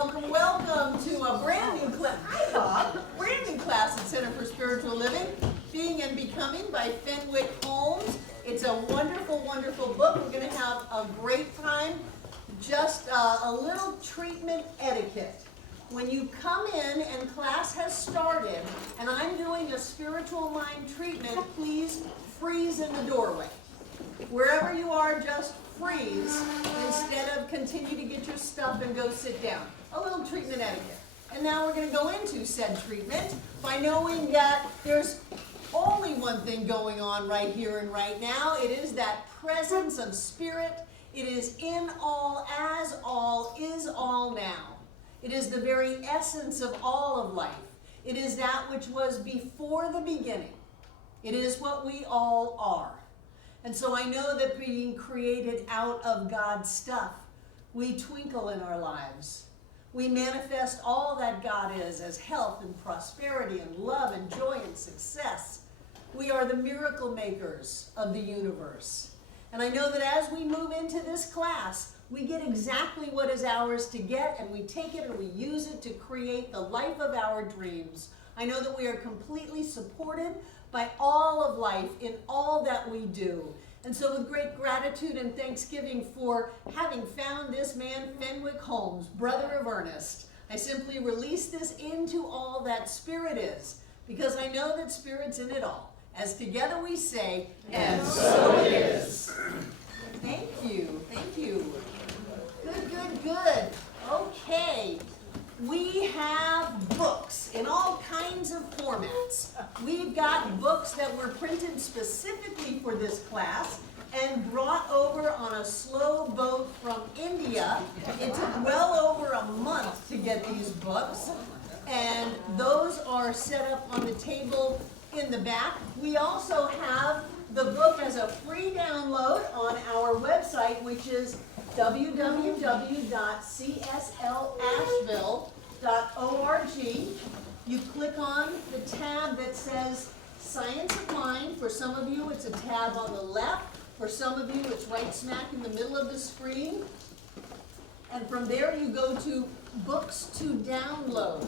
Welcome, welcome to a brand new class. Hi, Bob. Brand new class at Center for Spiritual Living, Being and Becoming by Fenwick Holmes. It's a wonderful, wonderful book. We're going to have a great time. Just a little treatment etiquette. When you come in and class has started, and I'm doing a spiritual mind treatment, please freeze in the doorway. Wherever you are, just freeze instead of continue to get your stuff and go sit down. A little treatment etiquette. And now we're going to go into said treatment by knowing that there's only one thing going on right here and right now. It is that presence of spirit. It is in all, as all, is all now. It is the very essence of all of life. It is that which was before the beginning. It is what we all are. And so I know that being created out of God's stuff, we twinkle in our lives. We manifest all that God is as health and prosperity and love and joy and success. We are the miracle makers of the universe. And I know that as we move into this class, we get exactly what is ours to get, and we take it and we use it to create the life of our dreams. I know that we are completely supported by all of life in all that we do. And so with great gratitude and thanksgiving for having found this man, Fenwick Holmes, brother of Ernest, I simply release this into all that spirit is, because I know that spirit's in it all. As together we say, and so it is. Thank you, thank you. Good, good, good. Okay. We have books in all kinds of formats. We've got books that were printed specifically for this class and brought over on a slow boat from India. It took well over a month to get these books, and those are set up on the table in the back. We also have the book as a free download on our website, which is www.cslasheville.org. You click on the tab that says Science of Mind. For some of you, it's a tab on the left. For some of you, it's right smack in the middle of the screen. And from there, you go to Books to Download.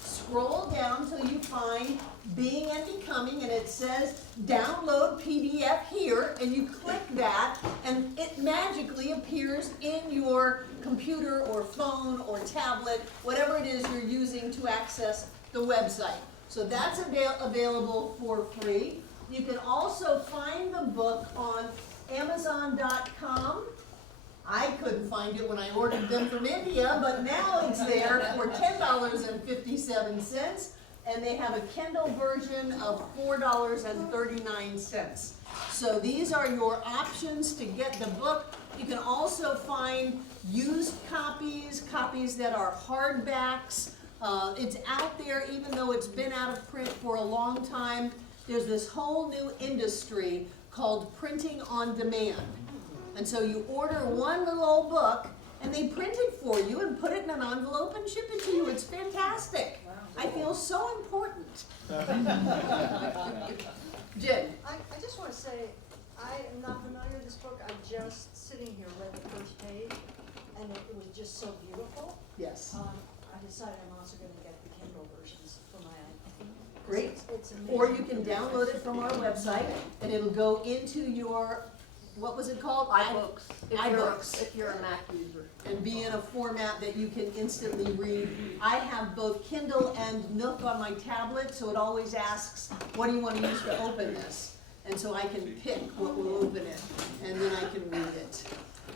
Scroll down till you find Being and Becoming, and it says download PDF here, and you click that, and it magically appears in your computer or phone or tablet, whatever it is you're using to access the website. So that's available for free. You can also find the book on Amazon.com. I couldn't find it when I ordered them from India, but now it's there for $10.57, and they have a Kindle version of $4.39. So these are your options to get the book. You can also find used copies, copies that are hardbacks. It's out there even though it's been out of print for a long time. There's this whole new industry called printing on demand. And so you order one little old book, and they print it for you and put it in an envelope and ship it to you. It's fantastic. I feel so important. Jen? I just want to say, I am not familiar with this book. I just, sitting here, read the first page, and it was just so beautiful. Yes. I decided I'm also going to get the Kindle versions for my iPhone. Great. It's amazing. Or you can download it from our website, and it'll go into your, what was it called? iBooks. iBooks. If you're a Mac user. And be in a format that you can instantly read. I have both Kindle and Nook on my tablet, so it always asks, what do you want to use to open this? And so I can pick what will open it, and then I can read it.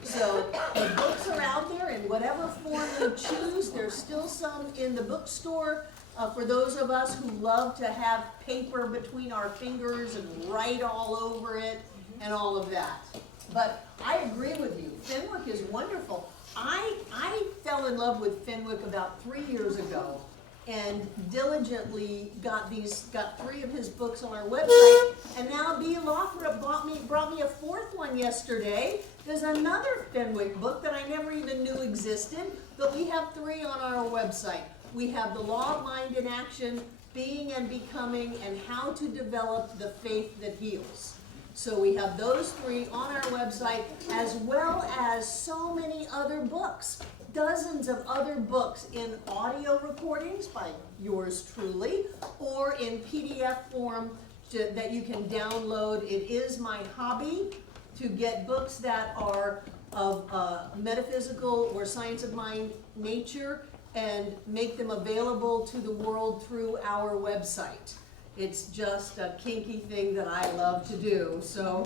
So the books are out there in whatever form you choose. There's still some in the bookstore for those of us who love to have paper between our fingers and write all over it and all of that. But I agree with you. Fenwick is wonderful. I fell in love with Fenwick about 3 years ago and diligently got 3 of his books on our website. And now B. Lothrop brought me a fourth one yesterday. There's another Fenwick book that I never even knew existed, but we have 3 on our website. We have The Law of Mind in Action, Being and Becoming, and How to Develop the Faith That Heals. So we have those 3 on our website, as well as so many other books. dozens of other books in audio recordings by yours truly, or in PDF form that you can download. It is my hobby to get books that are of metaphysical or science of mind nature and make them available to the world through our website. It's just a kinky thing that I love to do. So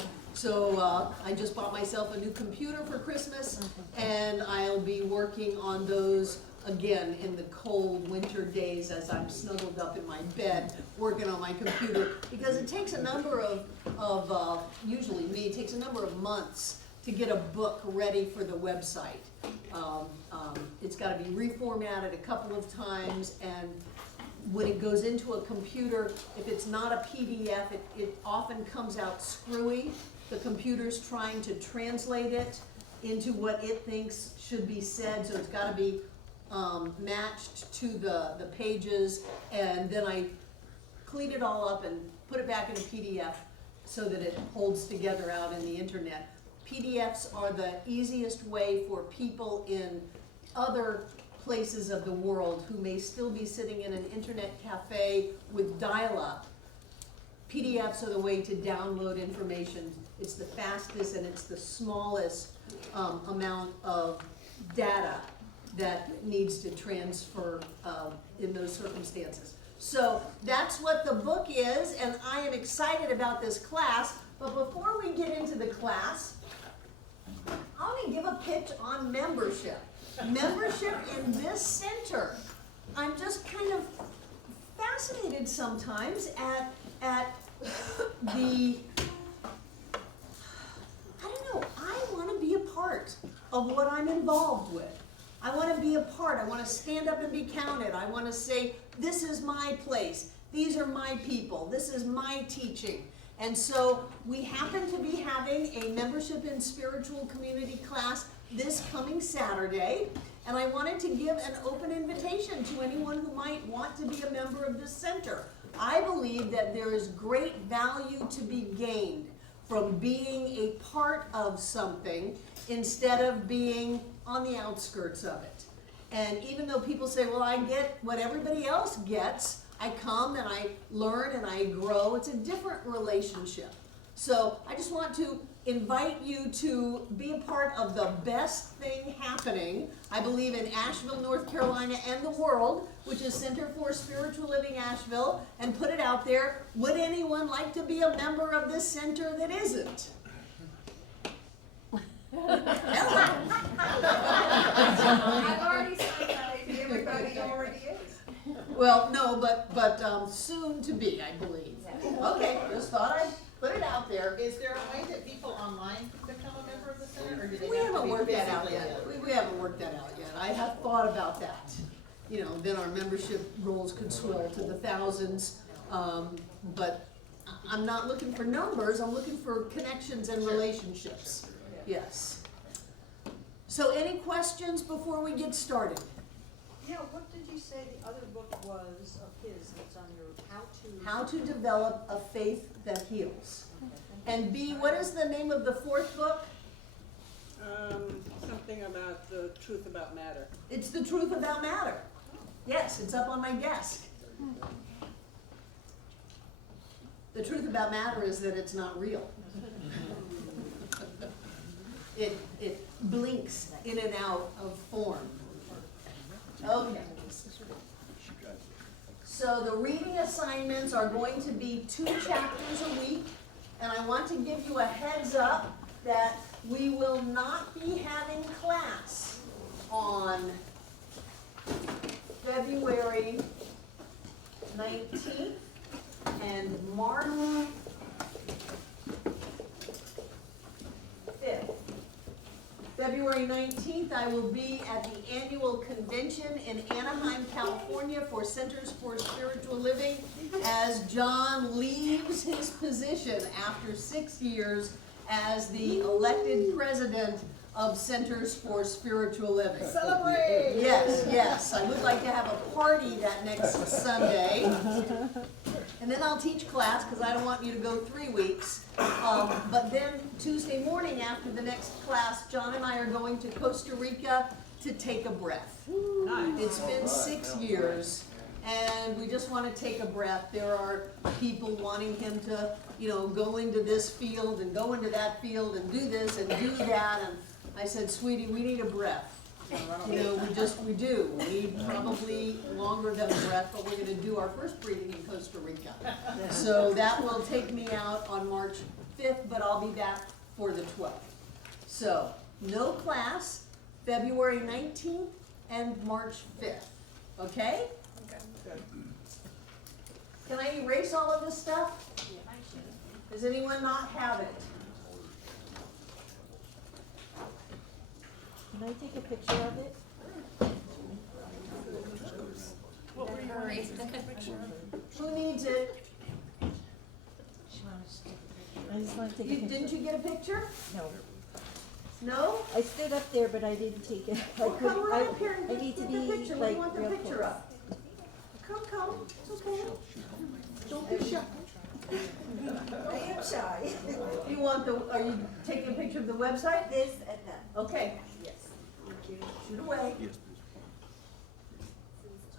I just bought myself a new computer for Christmas, and I'll be working on those again in the cold winter days as I'm snuggled up in my bed working on my computer, because it takes a number of usually me, it takes a number of months to get a book ready for the website. It's got to be reformatted a couple of times, and when it goes into a computer, if it's not a PDF, it often comes out screwy. The computer's trying to translate it into what it thinks should be said, so it's got to be matched to the pages, and then I clean it all up and put it back in a PDF so that it holds together out in the internet. PDFs are the easiest way for people in other places of the world who may still be sitting in an internet cafe with dial-up. PDFs are the way to download information. It's the fastest and it's the smallest amount of data that needs to transfer in those circumstances. So that's what the book is, and I am excited about this class. But before we get into the class, I want to give a pitch on membership. Membership in this center. I'm just kind of fascinated sometimes at the, I don't know, I want to be a part of what I'm involved with. I want to be a part. I want to stand up and be counted. I want to say, this is my place. These are my people. This is my teaching. And so we happen to be having a membership in spiritual community class this coming Saturday. And I wanted to give an open invitation to anyone who might want to be a member of this center. I believe that there is great value to be gained from being a part of something instead of being on the outskirts of it. And even though people say, well, I get what everybody else gets, I come and I learn and I grow, it's a different relationship. So I just want to invite you to be a part of the best thing happening, I believe, in Asheville, North Carolina, and the world, which is Center for Spiritual Living Asheville, and put it out there. Would anyone like to be a member of this center that isn't? Hello. I've already said that everybody already is. Well, no, but soon to be, I believe. Okay, just thought I'd put it out there. Is there a way that people online can become a member of the center, or do they We have to haven't be worked that out physically yet. there? We haven't worked that out yet. I have thought about that. You know, then our membership rolls could swell to the thousands. But I'm not looking for numbers, I'm looking for connections and relationships. Yes. So any questions before we get started? Yeah, what did you say the other book was of his that's on your How to develop a faith that heals. And B, what is the name of the fourth book? Something about the truth about matter. It's The Truth About Matter. Yes, it's up on my desk. The truth about matter is that it's not real. It blinks in and out of form. Okay. So the reading assignments are going to be 2 chapters a week, and I want to give you a heads up that we will not be having class on February 19th and March 5th. February 19th, I will be at the annual convention in Anaheim, California for Centers for Spiritual Living as John leaves his position after 6 years as the elected president of Centers for Spiritual Living. Celebrate! Yes, yes. I would like to have a party that next Sunday. And then I'll teach class because I don't want you to go 3 weeks. But then Tuesday morning after the next class, John and I are going to Costa Rica to take a breath. Nice. It's been 6 years, and we just want to take a breath. There are people wanting him to, go into this field and go into that field and do this and do that. And I said, sweetie, we need a breath. We do. We need probably longer than a breath, but we're going to do our first breathing in Costa Rica. So that will take me out on March 5th, but I'll be back for the 12th. So, no class, February 19th and March 5th. Okay? Can I erase all of this stuff? Does anyone not have it? Can I take a picture of it? Who needs it? I just want to take a picture. Didn't you get a picture? No. No? I stood up there, but I didn't take it. Well, come right up here and I get need to the be picture. What do like you want the real picture close. of? Come. It's okay. Don't be shy. I am shy. Are you taking a picture of the website? This and that. Okay, Yes. Thank you. shoot away. Since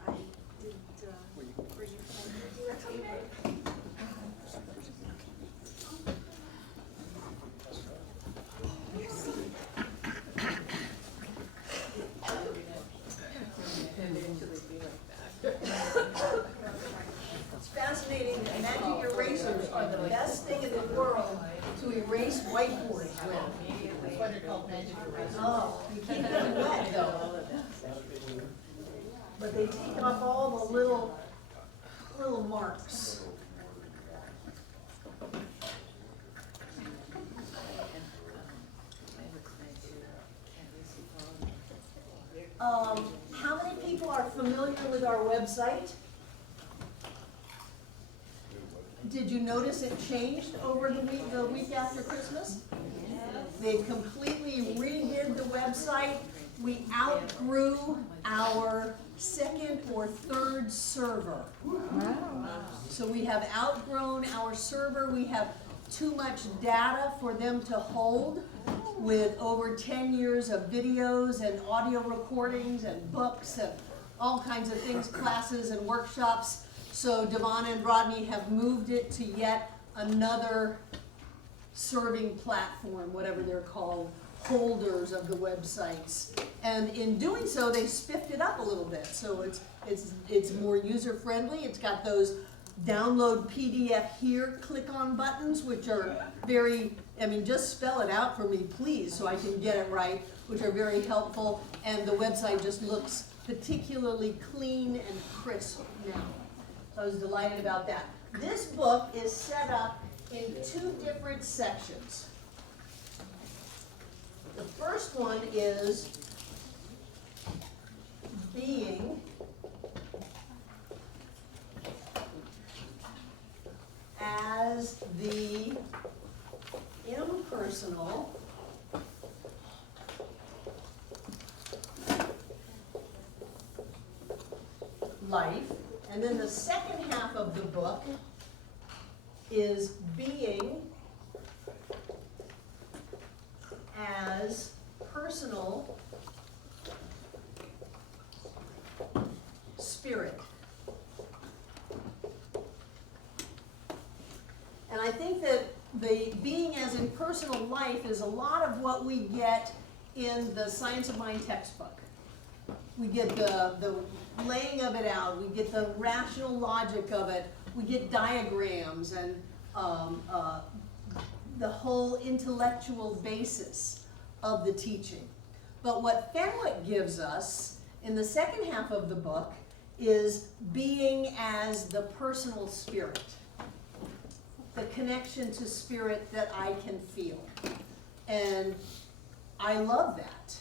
I didn't, bring your phone with you. It's fascinating that magic erasers are the best thing in the world to erase whiteboards with. That's why they're called magic erasers. Oh, you keep them wet though. But they take off all the little marks. How many people are familiar with our website? Did you notice it changed over the week after Christmas? They completely redid the website. We outgrew our second or third server. So we have outgrown our server. We have too much data for them to hold, with over 10 years of videos and audio recordings and books and all kinds of things, classes and workshops. So Devon and Rodney have moved it to yet another serving platform, whatever they're called, holders of the websites. And in doing so, they spiffed it up a little bit. So it's more user friendly. It's got those download PDF here, click on buttons, which are very, just spell it out for me, please, so I can get it right, which are very helpful. And the website just looks particularly clean and crisp now. So I was delighted about that. This book is set up in 2 different sections. The first one is being as the impersonal life. And then the second half of the book is being as personal spirit. And I think that the being as in personal life is a lot of what we get in the Science of Mind textbook. We get the laying of it out, we get the rational logic of it, we get diagrams and the whole intellectual basis of the teaching. But what Fenwick gives us in the second half of the book is being as the personal spirit, the connection to spirit that I can feel. And I love that.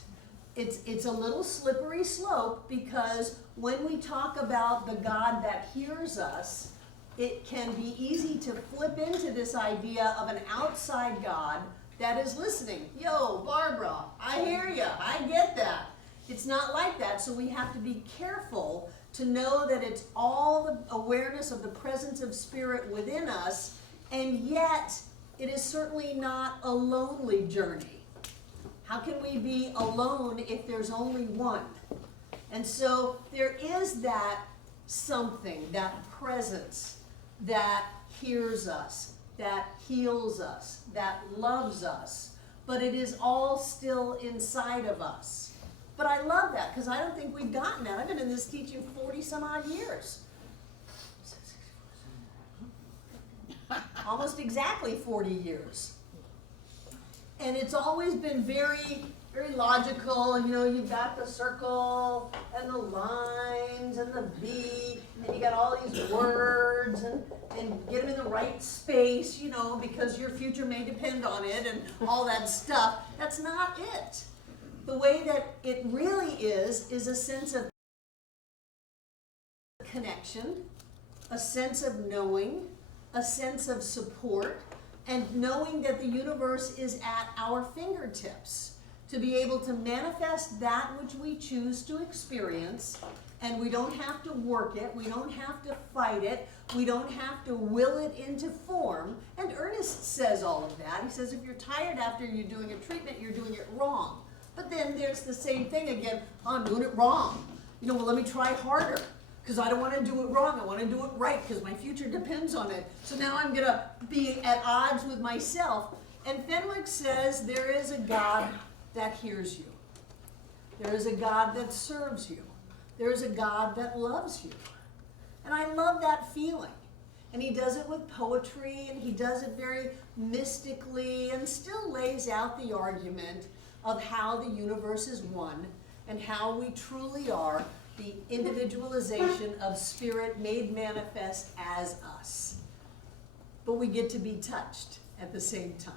It's a little slippery slope, because when we talk about the God that hears us, it can be easy to flip into this idea of an outside God that is listening. Yo, Barbara, I hear you, I get that. It's not like that, so we have to be careful to know that it's all the awareness of the presence of spirit within us, and yet it is certainly not a lonely journey. How can we be alone if there's only one? And so there is that something, that presence that hears us, that heals us, that loves us, but it is all still inside of us. But I love that because I don't think we've gotten that. I've been in this teaching 40 some odd years. Almost exactly 40 years. And it's always been very, very logical. You know, you've got the circle and the lines and the beat, and you got all these words and get them in the right space, you know, because your future may depend on it and all that stuff. That's not it. The way that it really is a sense of connection, a sense of knowing, a sense of support, and knowing that the universe is at our fingertips to be able to manifest that which we choose to experience, and we don't have to work it, we don't have to fight it, we don't have to will it into form. And Ernest says all of that. He says if you're tired after you're doing a treatment, you're doing it wrong. But then there's the same thing again, I'm doing it wrong. You know, well, let me try harder. Because I don't want to do it wrong. I want to do it right because my future depends on it. So now I'm going to be at odds with myself. And Fenwick says there is a God that hears you. There is a God that serves you. There is a God that loves you. And I love that feeling. And he does it with poetry, and he does it very mystically, and still lays out the argument of how the universe is one and how we truly are the individualization of spirit made manifest as us. But we get to be touched at the same time.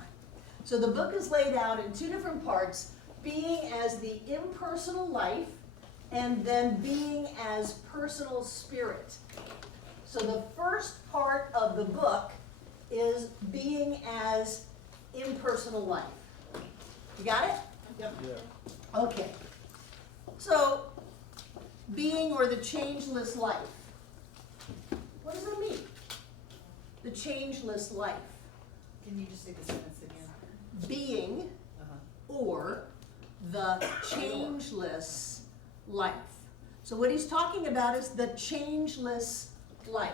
So the book is laid out in two different parts, being as the impersonal life and then being as personal spirit. So the first part of the book is being as impersonal life. You got it? Yep. Yeah. Okay. So being or the changeless life. What does that mean? The changeless life. Can you just say the sentence again? Being or the changeless life. So what he's talking about is the changeless life.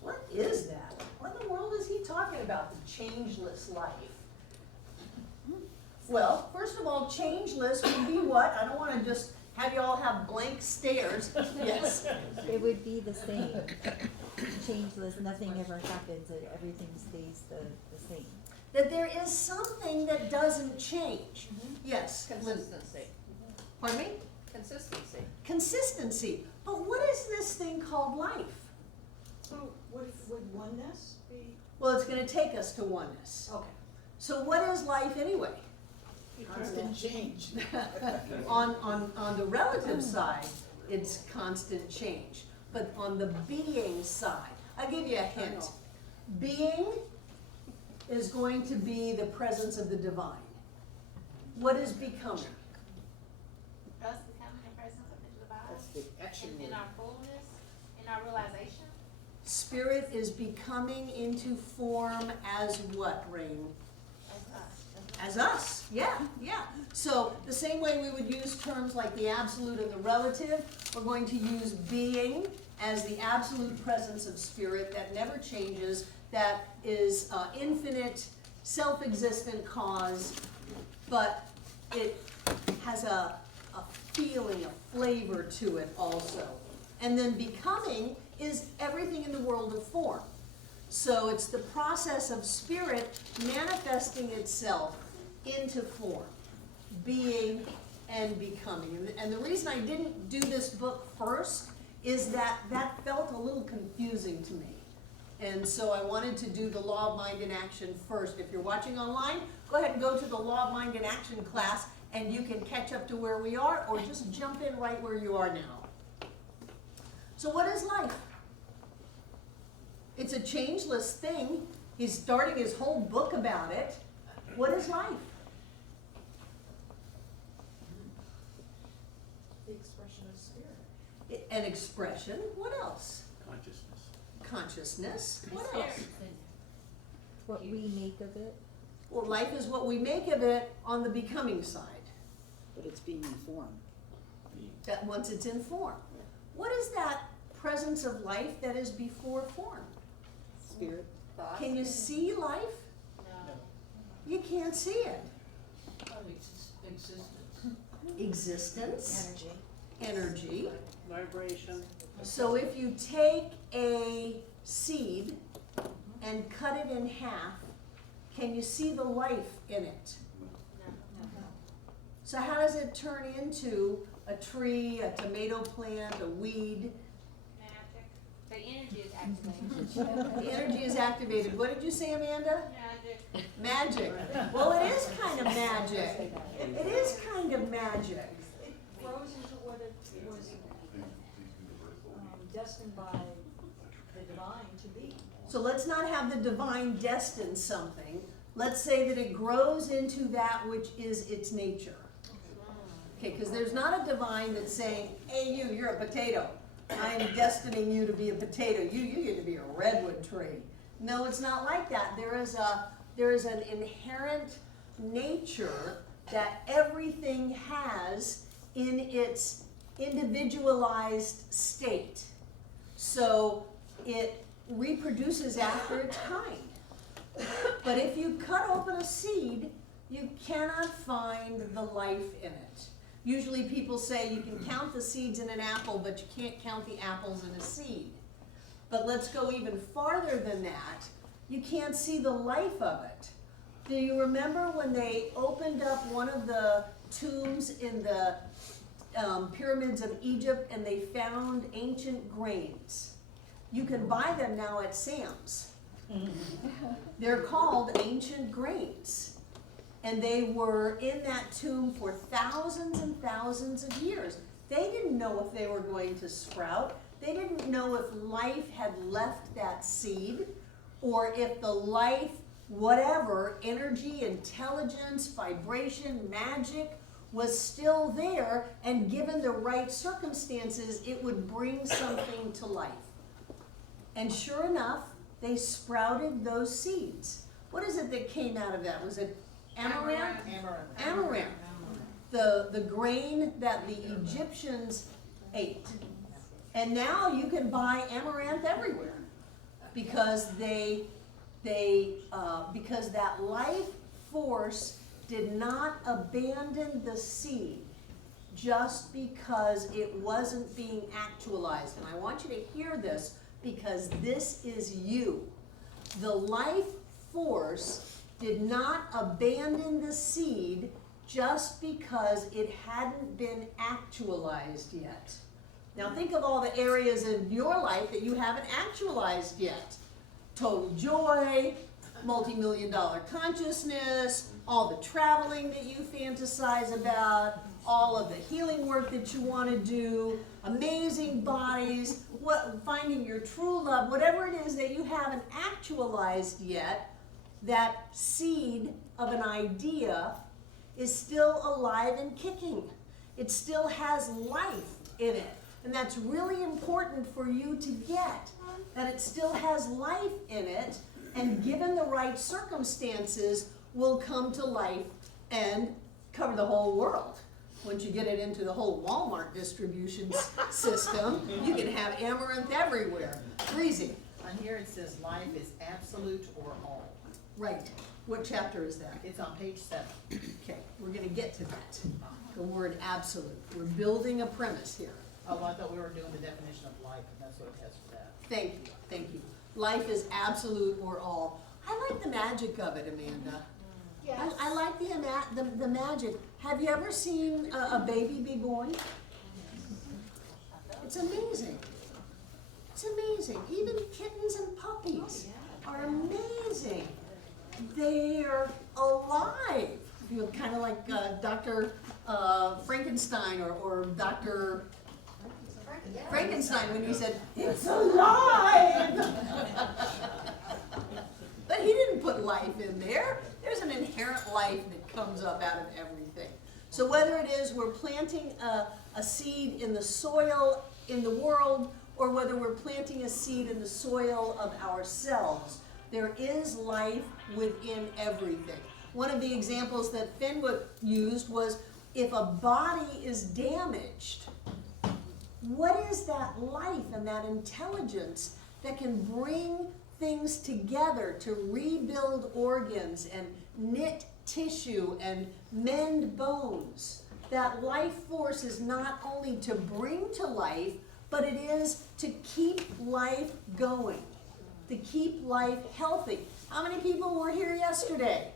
What is that? What in the world is he talking about, the changeless life? Well, first of all, changeless would be what? I don't want to just have you all have blank stares. Yes. It would be the same. Changeless, nothing ever happens, everything stays the same. That there is something that doesn't change. Yes. Lynn. Consistency. Pardon me? Consistency. Consistency. But what is this thing called life? So would oneness be, Well, it's going to take us to oneness. okay. So what is life anyway? Constant change. On the relative side, it's constant change. But on the being side, I'll give you a hint. Being is going to be the presence of the divine. What is becoming? Us becoming the presence of the divine. That's the action In word. our fullness, in our realization. Spirit is becoming into form as what, Rain? As us. As us, yeah. So the same way we would use terms like the absolute and the relative, we're going to use being as the absolute presence of spirit that never changes, that is infinite, self-existent cause, but it has a feeling, a flavor to it also. And then becoming is everything in the world of form. So it's the process of spirit manifesting itself into form, being and becoming. And the reason I didn't do this book first is that felt a little confusing to me. And so I wanted to do the Law of Mind in Action first. If you're watching online, go ahead and go to the Law of Mind in Action class and you can catch up to where we are, or just jump in right where you are now. So what is life? It's a changeless thing. He's starting his whole book about it. What is life? The expression of spirit. An expression, what else? Consciousness. Consciousness, what else? What we make of it. Well, life is what we make of it on the becoming side, But it's being informed. that once it's in form. What is that presence of life that is before form? Spirit. Can you see life? No. You can't see it. Existence. Existence, energy. Vibration. So if you take a seed and cut it in half, can you see the life in it? So how does it turn into a tree, a tomato plant, a weed? Magic. The energy is activated. The energy is activated. What did you say, Amanda? Magic. Magic. Well, it is kind of magic. It is kind of magic. It grows into what it was destined by the divine to be. So let's not have the divine destine something. Let's say that it grows into that which is its nature. Okay, because there's not a divine that's saying, hey you're a potato. I am destining you to be a potato. You get to be a redwood tree. No, it's not like that. There is an inherent nature that everything has in its individualized state. So it reproduces after its kind. But if you cut open a seed, you cannot find the life in it. Usually people say you can count the seeds in an apple, but you can't count the apples in a seed. But let's go even farther than that. You can't see the life of it. Do you remember when they opened up one of the tombs in the pyramids of Egypt and they found ancient grains? You can buy them now at Sam's. They're called ancient grains. And they were in that tomb for thousands and thousands of years. They didn't know if they were going to sprout. They didn't know if life had left that seed, or if the life, whatever, energy, intelligence, vibration, magic, was still there, and given the right circumstances, it would bring something to life. And sure enough, they sprouted those seeds. What is it that came out of that? Was it amaranth? Amaranth. The grain that the Egyptians ate. And now you can buy amaranth everywhere because because that life force did not abandon the seed just because it wasn't being actualized. And I want you to hear this because this is you. The life force did not abandon the seed just because it hadn't been actualized yet. Now think of all the areas in your life that you haven't actualized yet. Total joy, multi-million-dollar consciousness, all the traveling that you fantasize about, all of the healing work that you want to do, amazing bodies, finding your true love, whatever it is that you haven't actualized yet, that seed of an idea is still alive and kicking. It still has life in it. And that's really important for you to get, that it still has life in it, and given the right circumstances, will come to life and cover the whole world. Once you get it into the whole Walmart distribution system, you can have amaranth everywhere. Freezing. On here it says life is absolute or all. Right. What chapter is that? It's on page 7. Okay, we're gonna get to that. The word absolute. We're building a premise here. Oh, I thought we were doing the definition of life, and that's what it has for that. Thank you, thank you. Life is absolute or all. I like the magic of it, Amanda. Yes. I like the magic. Have you ever seen a baby be born? It's amazing. It's amazing. Even kittens and puppies are amazing. They're alive. You know, kind of like Dr. Frankenstein or Dr. Frankenstein when he said, "It's alive!" But he didn't put life in there. There's an inherent life that comes up out of everything. So whether it is we're planting a seed in the soil in the world, or whether we're planting a seed in the soil of ourselves. There is life within everything. One of the examples that Fenwick used was, if a body is damaged, what is that life and that intelligence that can bring things together to rebuild organs and knit tissue and mend bones? That life force is not only to bring to life, but it is to keep life going, to keep life healthy. How many people were here yesterday?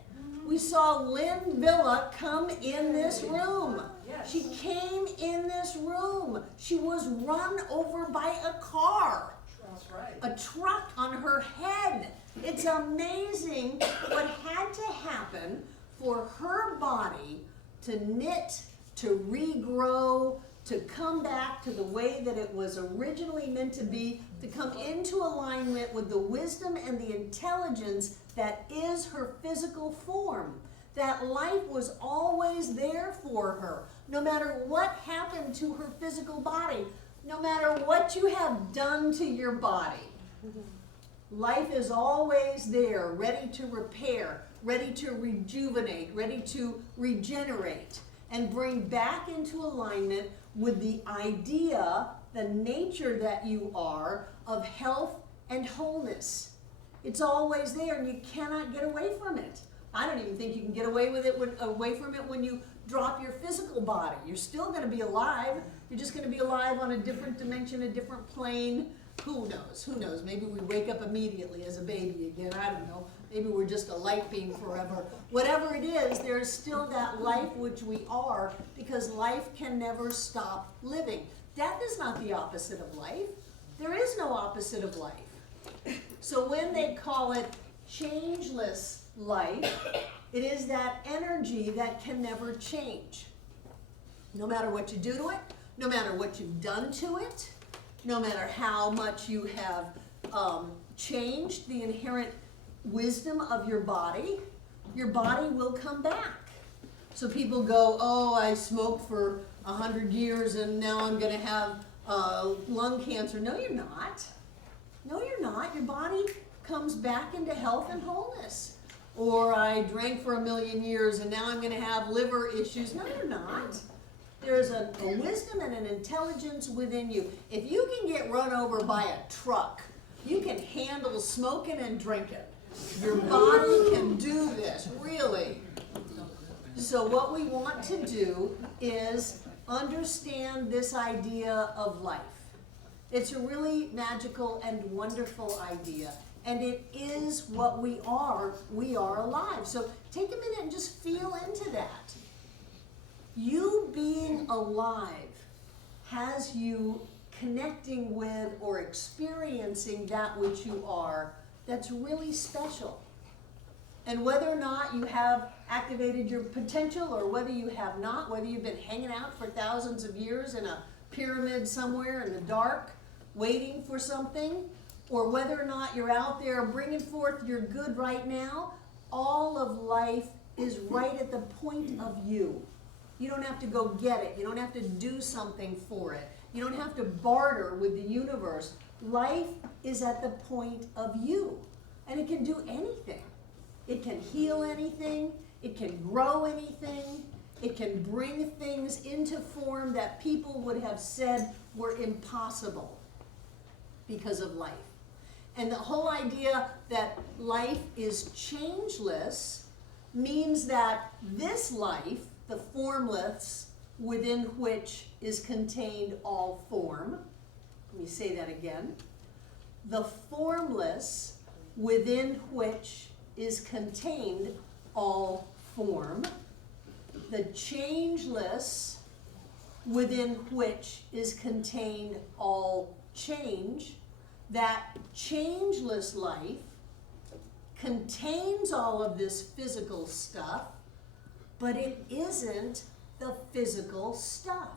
We saw Lynn Villa come in this room. She came in this room. She was run over by a car. That's right. A truck on her head. It's amazing what had to happen for her body to knit, to regrow, to come back to the way that it was originally meant to be, to come into alignment with the wisdom and the intelligence that is her physical form. That life was always there for her. No matter what happened to her physical body, no matter what you have done to your body, life is always there, ready to repair, ready to rejuvenate, ready to regenerate, and bring back into alignment with the idea, the nature that you are, of health and wholeness. It's always there, and you cannot get away from it. I don't even think you can get away from it when you drop your physical body. You're still going to be alive. You're just going to be alive on a different dimension, a different plane. Who knows? Who knows? Maybe we wake up immediately as a baby again. I don't know. Maybe we're just a light being forever. Whatever it is, there's still that life which we are, because life can never stop living. Death is not the opposite of life. There is no opposite of life. So when they call it changeless life, it is that energy that can never change. No matter what you do to it, no matter what you've done to it, no matter how much you have changed the inherent wisdom of your body will come back. So people go, oh, I smoked for 100 years and now I'm going to have lung cancer. No, you're not. No, you're not. Your body comes back into health and wholeness. Or I drank for 1,000,000 years and now I'm going to have liver issues. No, you're not. There's a wisdom and an intelligence within you. If you can get run over by a truck, you can handle smoking and drinking. Your body can do this, really. So what we want to do is understand this idea of life. It's a really magical and wonderful idea. And it is what we are. We are alive. So take a minute and just feel into that. You being alive has you connecting with or experiencing that which you are that's really special. And whether or not you have activated your potential or whether you have not, whether you've been hanging out for thousands of years in a pyramid somewhere in the dark waiting for something, or whether or not you're out there bringing forth your good right now, all of life is right at the point of you. You don't have to go get it. You don't have to do something for it. You don't have to barter with the universe. Life is at the point of you, and it can do anything. It can heal anything. It can grow anything. It can bring things into form that people would have said were impossible because of life. And the whole idea that life is changeless means that this life, the formless within which is contained all form, let me say that again, the formless within which is contained all form, the changeless within which is contained all change, that changeless life contains all of this physical stuff, but it isn't the physical stuff.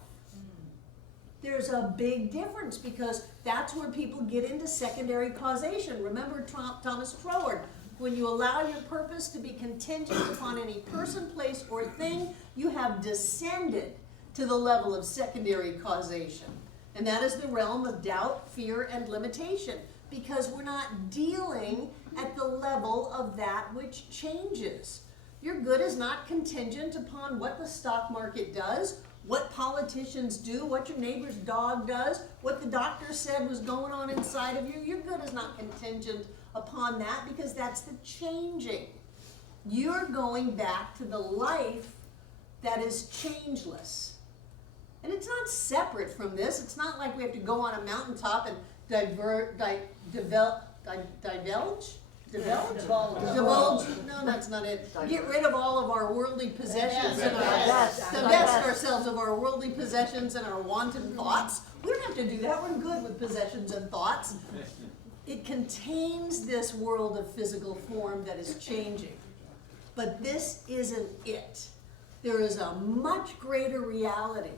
There's a big difference, because that's where people get into secondary causation. Remember Thomas Troward, when you allow your purpose to be contingent upon any person, place, or thing, you have descended to the level of secondary causation. And that is the realm of doubt, fear, and limitation, because we're not dealing at the level of that which changes. Your good is not contingent upon what the stock market does, what politicians do, what your neighbor's dog does, what the doctor said was going on inside of you. Your good is not contingent upon that, because that's the changing. You're going back to the life that is changeless. And it's not separate from this. It's not like we have to go on a mountaintop and divulge? No, that's not it. Get rid of all of our worldly possessions and divest ourselves of our worldly possessions and our wanton thoughts. We don't have to do that. We're good with possessions and thoughts. It contains this world of physical form that is changing. But this isn't it. There is a much greater reality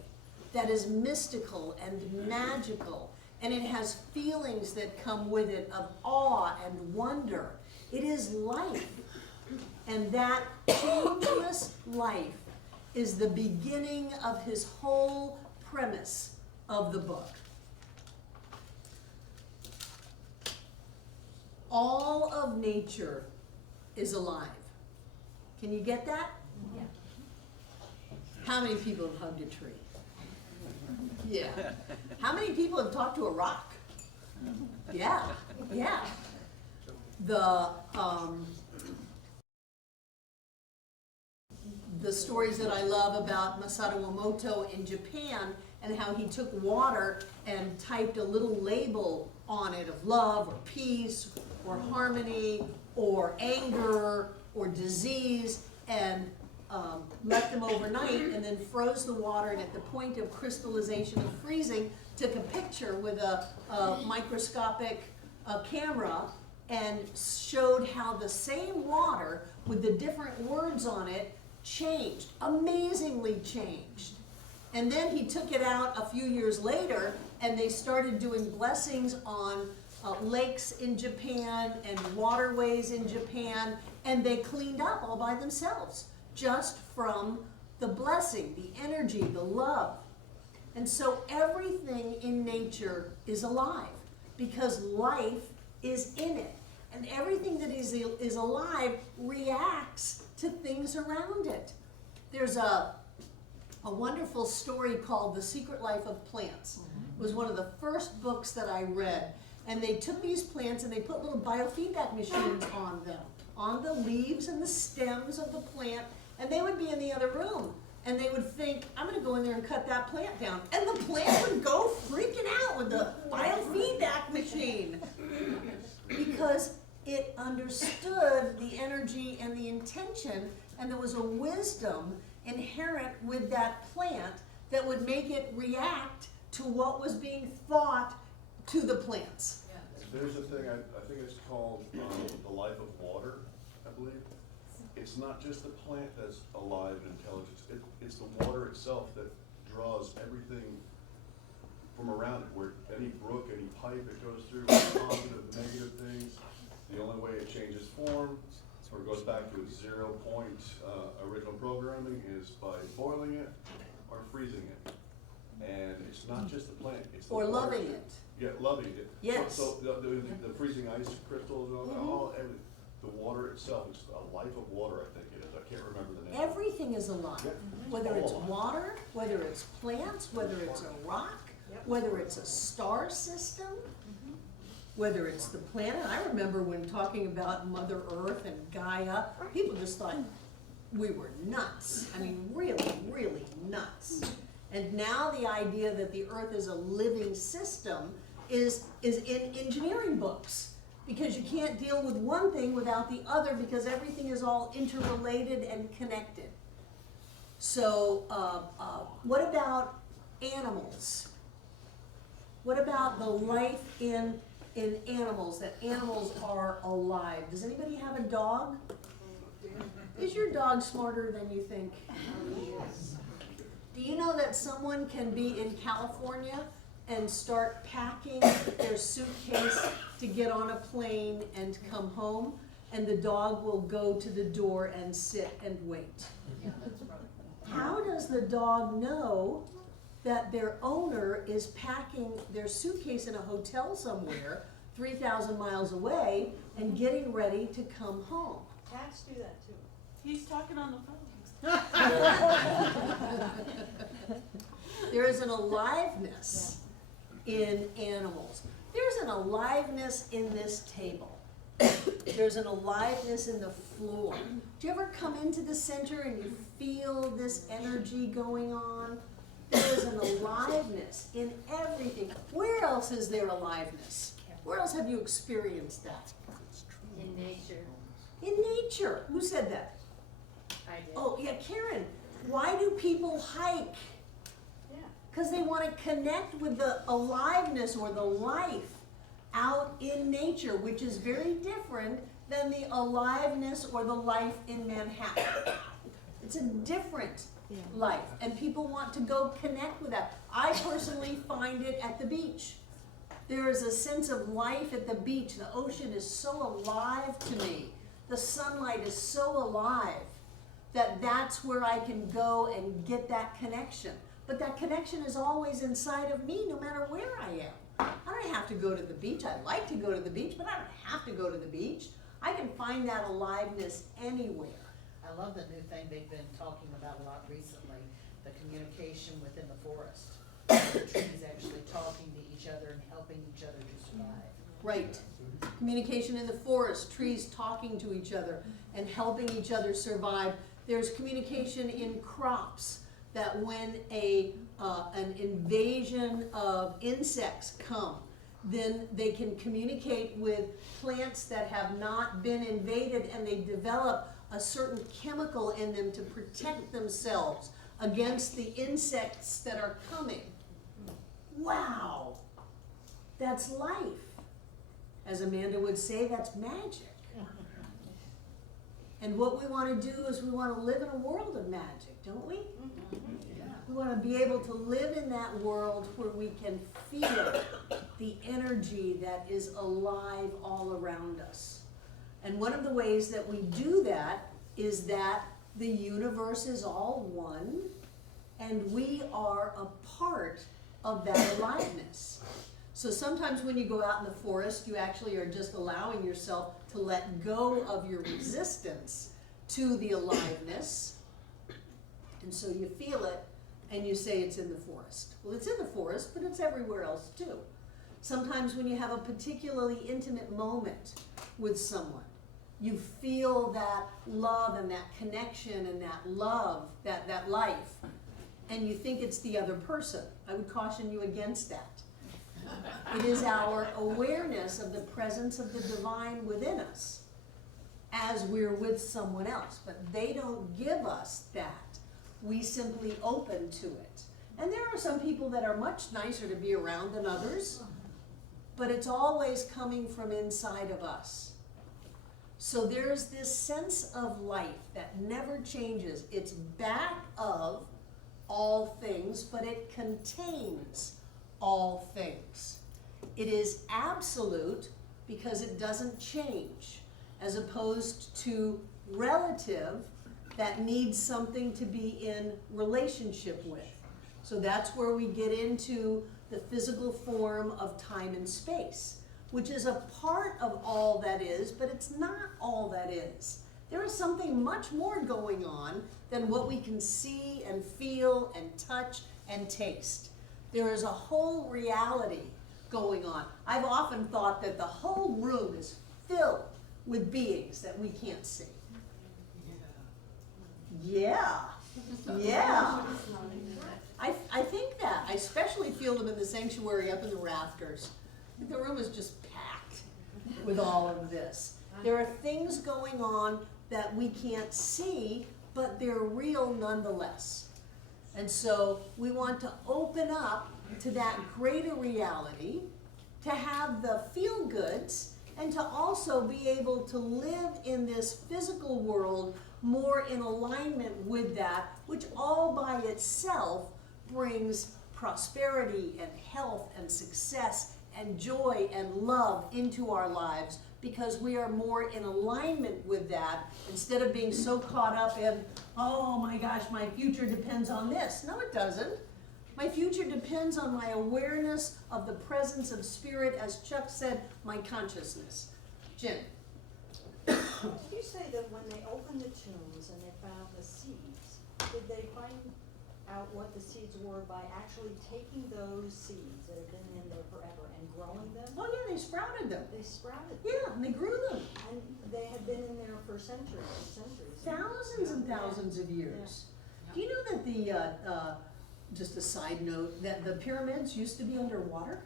that is mystical and magical, and it has feelings that come with it of awe and wonder. It is life. And that changeless life is the beginning of his whole premise of the book. All of nature is alive. Can you get that? Yeah. How many people have hugged a tree? Yeah. How many people have talked to a rock? Yeah, yeah. The stories that I love about Masaru Emoto in Japan, and how he took water and typed a little label on it of love or peace or harmony or anger or disease, and left them overnight, and then froze the water, and at the point of crystallization of freezing, took a picture with a microscopic camera and showed how the same water with the different words on it changed, amazingly changed. And then he took it out a few years later, and they started doing blessings on lakes in Japan and waterways in Japan, and they cleaned up all by themselves, just from the blessing, the energy, the love. And so everything in nature is alive, because life is in it. And everything that is alive reacts to things around it. There's a wonderful story called The Secret Life of Plants. It was one of the first books that I read. And they took these plants and they put little biofeedback machines on them, on the leaves and the stems of the plant, and they would be in the other room. And they would think, I'm going to go in there and cut that plant down. And the plant would go freaking out with the biofeedback machine, because it understood the energy and the intention, and there was a wisdom inherent with that plant that would make it react to what was being thought to the plants. There's a thing, I think it's called the life of water, I believe. It's not just the plant that's alive and intelligent, it's the water itself that draws everything from around it, where any brook, any pipe it goes through, positive, negative things, the only way it changes form, or goes back to its 0 point original programming, is by boiling it or freezing it. And it's not just the plant, it's the Or water. loving it. Yeah, loving it. Yes. So the freezing ice crystals and all that, everything. The water itself, it's a life of water, I think it is. I can't remember the name. Everything is alive, Yeah. whether All it's alive. water, whether it's plants, whether it's a rock, whether it's a star system, whether it's the planet. I remember when talking about Mother Earth and Gaia, people just thought we were nuts. I mean, really, really nuts. And now the idea that the Earth is a living system is in engineering books, because you can't deal with one thing without the other, because everything is all interrelated and connected. So what about animals? What about the life in animals, that animals are alive? Does anybody have a dog? Is your dog smarter than you think? Do you know that someone can be in California and start packing their suitcase to get on a plane and come home, and the dog will go to the door and sit and wait? How does the dog know that their owner is packing their suitcase in a hotel somewhere 3,000 miles away and getting ready to come home. Cats do that too. He's talking on the phone. There is an aliveness in animals. There's an aliveness in this table. There's an aliveness in the floor. Do you ever come into the center and you feel this energy going on? There's an aliveness in everything. Where else is there aliveness? Where else have you experienced that? In nature, In nature. Who said that? I did. Oh, yeah, Karen. Why do people hike? Yeah. Because they want to connect with the aliveness or the life out in nature, which is very different than the aliveness or the life in Manhattan. It's a different life, and people want to go connect with that. I personally find it at the beach. There is a sense of life at the beach. The ocean is so alive to me. The sunlight is so alive that that's where I can go and get that connection. But that connection is always inside of me, no matter where I am. I don't have to go to the beach. I like to go to the beach, but I don't have to go to the beach. I can find that aliveness anywhere. I love the new thing they've been talking about a lot recently, the communication within the forest. The trees actually talking to each other and helping each other to survive. Right. Communication in the forest, trees talking to each other and helping each other survive. There's communication in crops, that when an invasion of insects come, then they can communicate with plants that have not been invaded, and they develop a certain chemical in them to protect themselves against the insects that are coming. Wow, that's life. As Amanda would say, that's magic. And what we want to do is we want to live in a world of magic, don't we? We want to be able to live in that world where we can feel the energy that is alive all around us. And one of the ways that we do that is that the universe is all one, and we are a part of that aliveness. So sometimes when you go out in the forest, you actually are just allowing yourself to let go of your resistance to the aliveness. And so you feel it, and you say it's in the forest. Well, it's in the forest, but it's everywhere else too. Sometimes when you have a particularly intimate moment with someone, you feel that love and that connection and that love, that life, and you think it's the other person. I would caution you against that. It is our awareness of the presence of the divine within us as we're with someone else, but they don't give us that. We simply open to it. And there are some people that are much nicer to be around than others, but it's always coming from inside of us. So there's this sense of life that never changes. It's back of all things, but it contains all things. It is absolute because it doesn't change, as opposed to relative that needs something to be in relationship with. So that's where we get into the physical form of time and space, which is a part of all that is, but it's not all that is. There is something much more going on than what we can see and feel and touch and taste. There is a whole reality going on. I've often thought that the whole room is filled with beings that we can't see. Yeah. I think that. I especially feel them in the sanctuary up in the rafters. The room is just packed with all of this. There are things going on that we can't see, but they're real nonetheless. And so we want to open up to that greater reality, to have the feel-goods, and to also be able to live in this physical world more in alignment with that, which all by itself brings prosperity and health and success and joy and love into our lives, because we are more in alignment with that instead of being so caught up in, oh my gosh, my future depends on this. No, it doesn't. My future depends on my awareness of the presence of spirit, as Chuck said, my consciousness. Jen? Did you say that when they opened the tombs and they found the seeds, did they find out what the seeds were by actually taking those seeds that have been in there forever and growing them? Oh yeah, they sprouted them. They sprouted. Yeah, and they grew them. And they had been in there for centuries and centuries. Thousands and thousands of years. Do you know that the, just a side note, that the pyramids used to be underwater?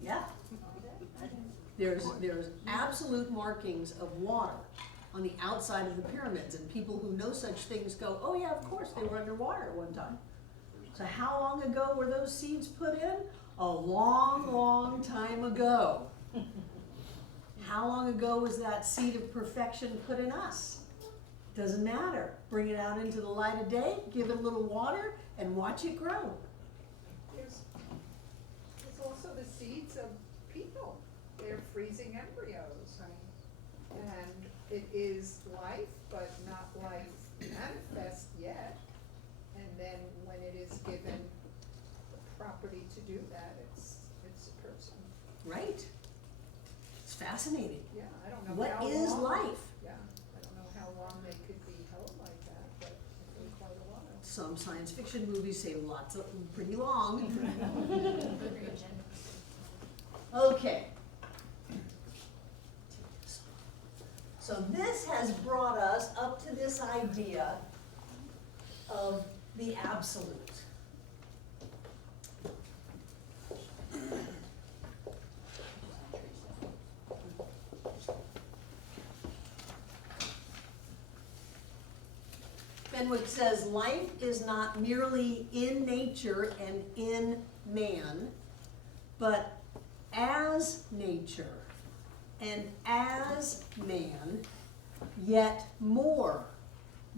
Yeah. There's absolute markings of water on the outside of the pyramids, and people who know such things go, oh yeah, of course, they were underwater at one time. So how long ago were those seeds put in? A long, long time ago. How long ago was that seed of perfection put in us? Doesn't matter. Bring it out into the light of day, give it a little water, and watch it grow. There's also the seeds of people. They're freezing embryos, and it is life, but not life manifest yet. And then when it is given the property to do that, it's a person. Right? It's fascinating. Yeah, I don't know What how is long. life? Yeah, I don't know how long they could be held like that, but it's been quite a while. Some science fiction movies say lots of, pretty long. Okay. So this has brought us up to this idea of the absolute. Fenwick says life is not merely in nature and in man, but as nature and as man, yet more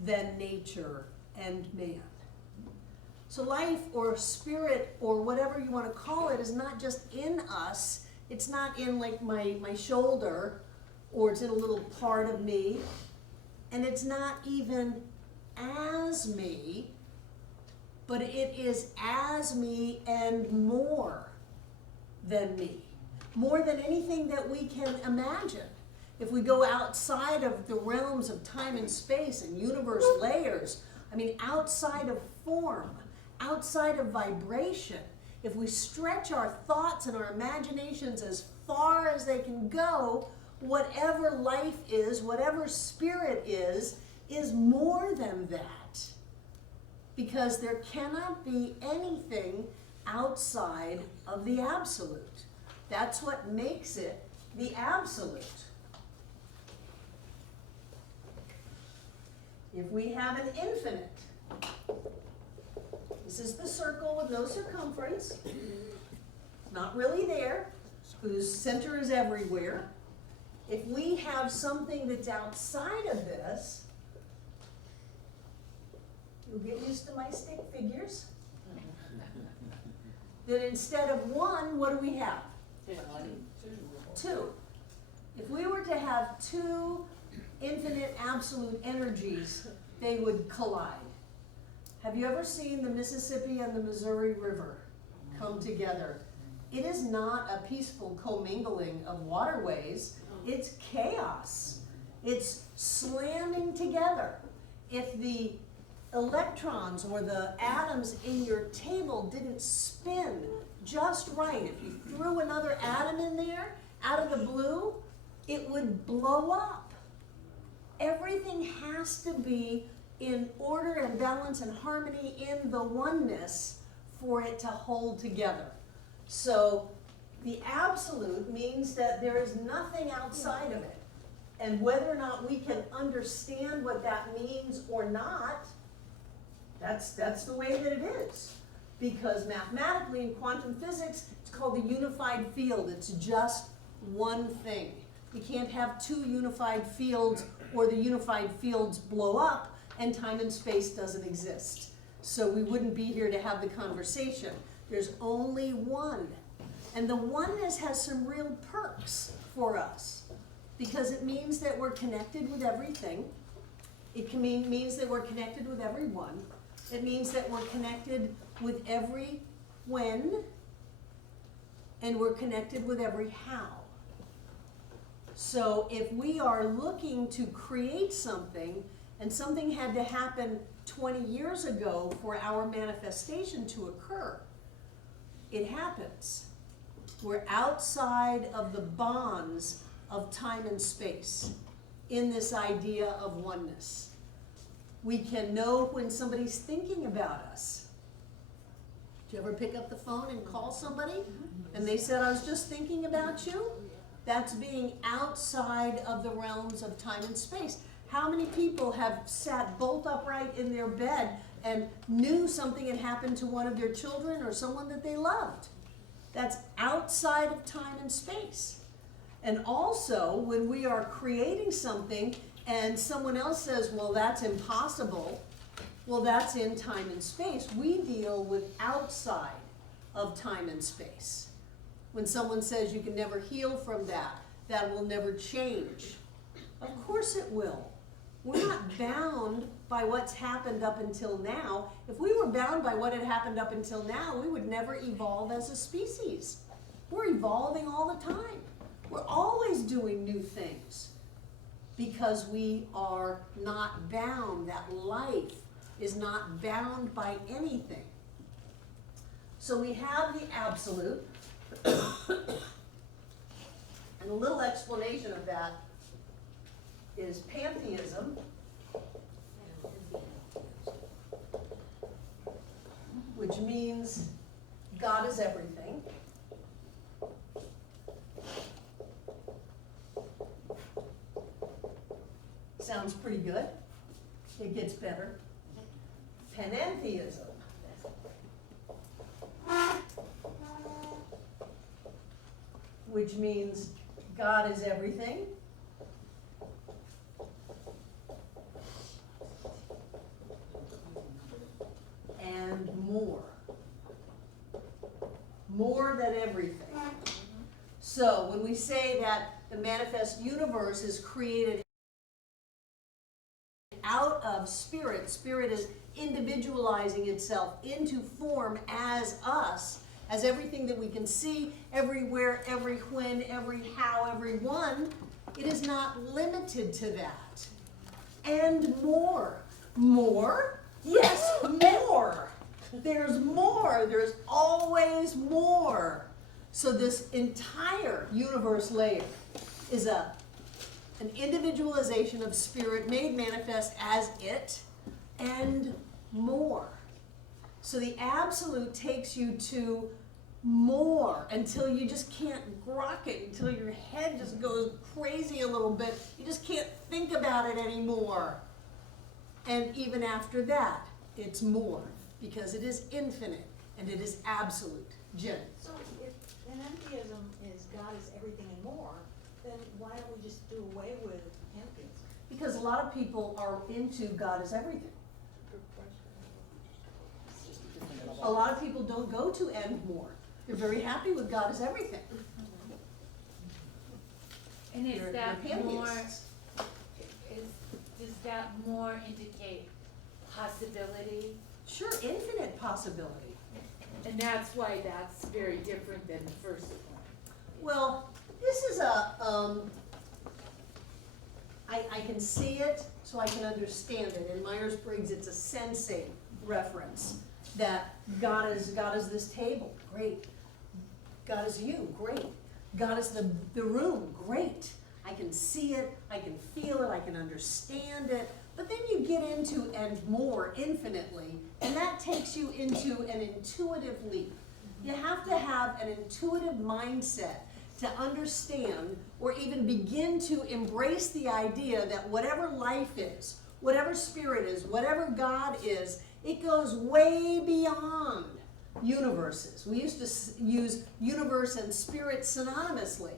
than nature and man. So life or spirit or whatever you want to call it is not just in us. It's not in like my shoulder, or it's in a little part of me, and it's not even as me, but it is as me and more than me. More than anything that we can imagine. If we go outside of the realms of time and space and universe layers, I mean outside of form, outside of vibration, if we stretch our thoughts and our imaginations as far as they can go, whatever life is, whatever spirit is more than that. Because there cannot be anything outside of the absolute. That's what makes it the absolute. If we have an infinite, this is the circle with no circumference, not really there, whose center is everywhere. If we have something that's outside of this, you'll get used to my stick figures. Then instead of one, what do we have? Two. If we were to have two infinite absolute energies, they would collide. Have you ever seen the Mississippi and the Missouri River come together? It is not a peaceful commingling of waterways. It's chaos. It's slamming together. If the electrons or the atoms in your table didn't spin just right, if you threw another atom in there out of the blue, it would blow up. Everything has to be in order and balance and harmony in the oneness for it to hold together. So the absolute means that there is nothing outside of it. And whether or not we can understand what that means or not, that's the way that it is. Because mathematically in quantum physics, it's called the unified field. It's just one thing. You can't have two unified fields or the unified fields blow up and time and space doesn't exist. So we wouldn't be here to have the conversation. There's only one. And the oneness has some real perks for us because it means that we're connected with everything. It means that we're connected with everyone. It means that we're connected with every when, and we're connected with every how. So if we are looking to create something, and something had to happen 20 years ago for our manifestation to occur, it happens. We're outside of the bonds of time and space in this idea of oneness. We can know when somebody's thinking about us. Do you ever pick up the phone and call somebody and they said, I was just thinking about you? That's being outside of the realms of time and space. How many people have sat bolt upright in their bed and knew something had happened to one of their children or someone that they loved? That's outside of time and space. And also, when we are creating something and someone else says, well, that's impossible, well, that's in time and space. We deal with outside of time and space. When someone says you can never heal from that, that will never change. Of course it will. We're not bound by what's happened up until now. If we were bound by what had happened up until now, we would never evolve as a species. We're evolving all the time. We're always doing new things because we are not bound. That life is not bound by anything. So we have the absolute. And a little explanation of that is pantheism, which means God is everything. Sounds pretty good. It gets better. Panentheism. Which means God is everything. And more. More than everything. So when we say that the manifest universe is created out of spirit, spirit is individualizing itself into form as us, as everything that we can see, everywhere, every when, every how, every one, it is not limited to that. And more. More? Yes, more. There's more. There's always more. So this entire universe layer is an individualization of spirit made manifest as it and more. So the absolute takes you to more until you just can't grok it, until your head just goes crazy a little bit. You just can't think about it anymore. And even after that, it's more, because it is infinite and it is absolute. Jen? So if panentheism is God is everything and more, then why don't we just do away with pantheism? Because a lot of people are into God is everything. A lot of people don't go to and more. They're very happy with God is everything. And is They're that more, pantheists. does that more indicate possibility? Sure, infinite possibility. And that's why that's very different than the first one. Well, this is I can see it, so I can understand it. In Myers-Briggs, it's a sensate reference. That God is this table, great. God is you, great. God is the room, great. I can see it, I can feel it, I can understand it. But then you get into and more infinitely, and that takes you into an intuitive leap. You have to have an intuitive mindset to understand or even begin to embrace the idea that whatever life is, whatever spirit is, whatever God is, it goes way beyond universes. We used to use universe and spirit synonymously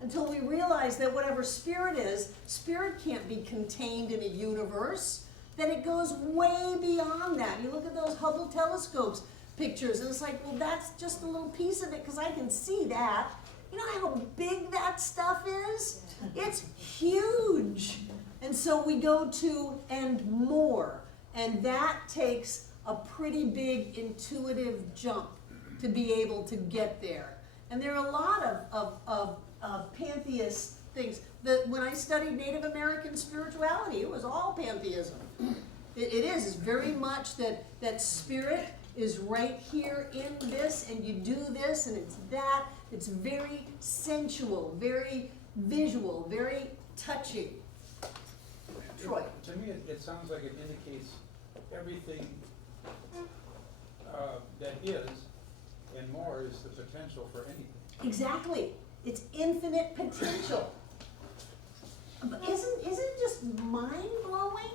until we realized that whatever spirit is, spirit can't be contained in a universe, that it goes way beyond that. You look at those Hubble telescopes pictures and it's like, well, that's just a little piece of it because I can see that. You know how big that stuff is? It's huge. And so we go to and more, and that takes a pretty big intuitive jump to be able to get there. And there are a lot of pantheist things. When I studied Native American spirituality, it was all pantheism. It is. It's very much that spirit is right here in this, and you do this, and it's that. It's very sensual, very visual, very touching. Troy. To me, it sounds like it indicates everything that is, and more is the potential for anything. Exactly. It's infinite potential. But isn't it just mind-blowing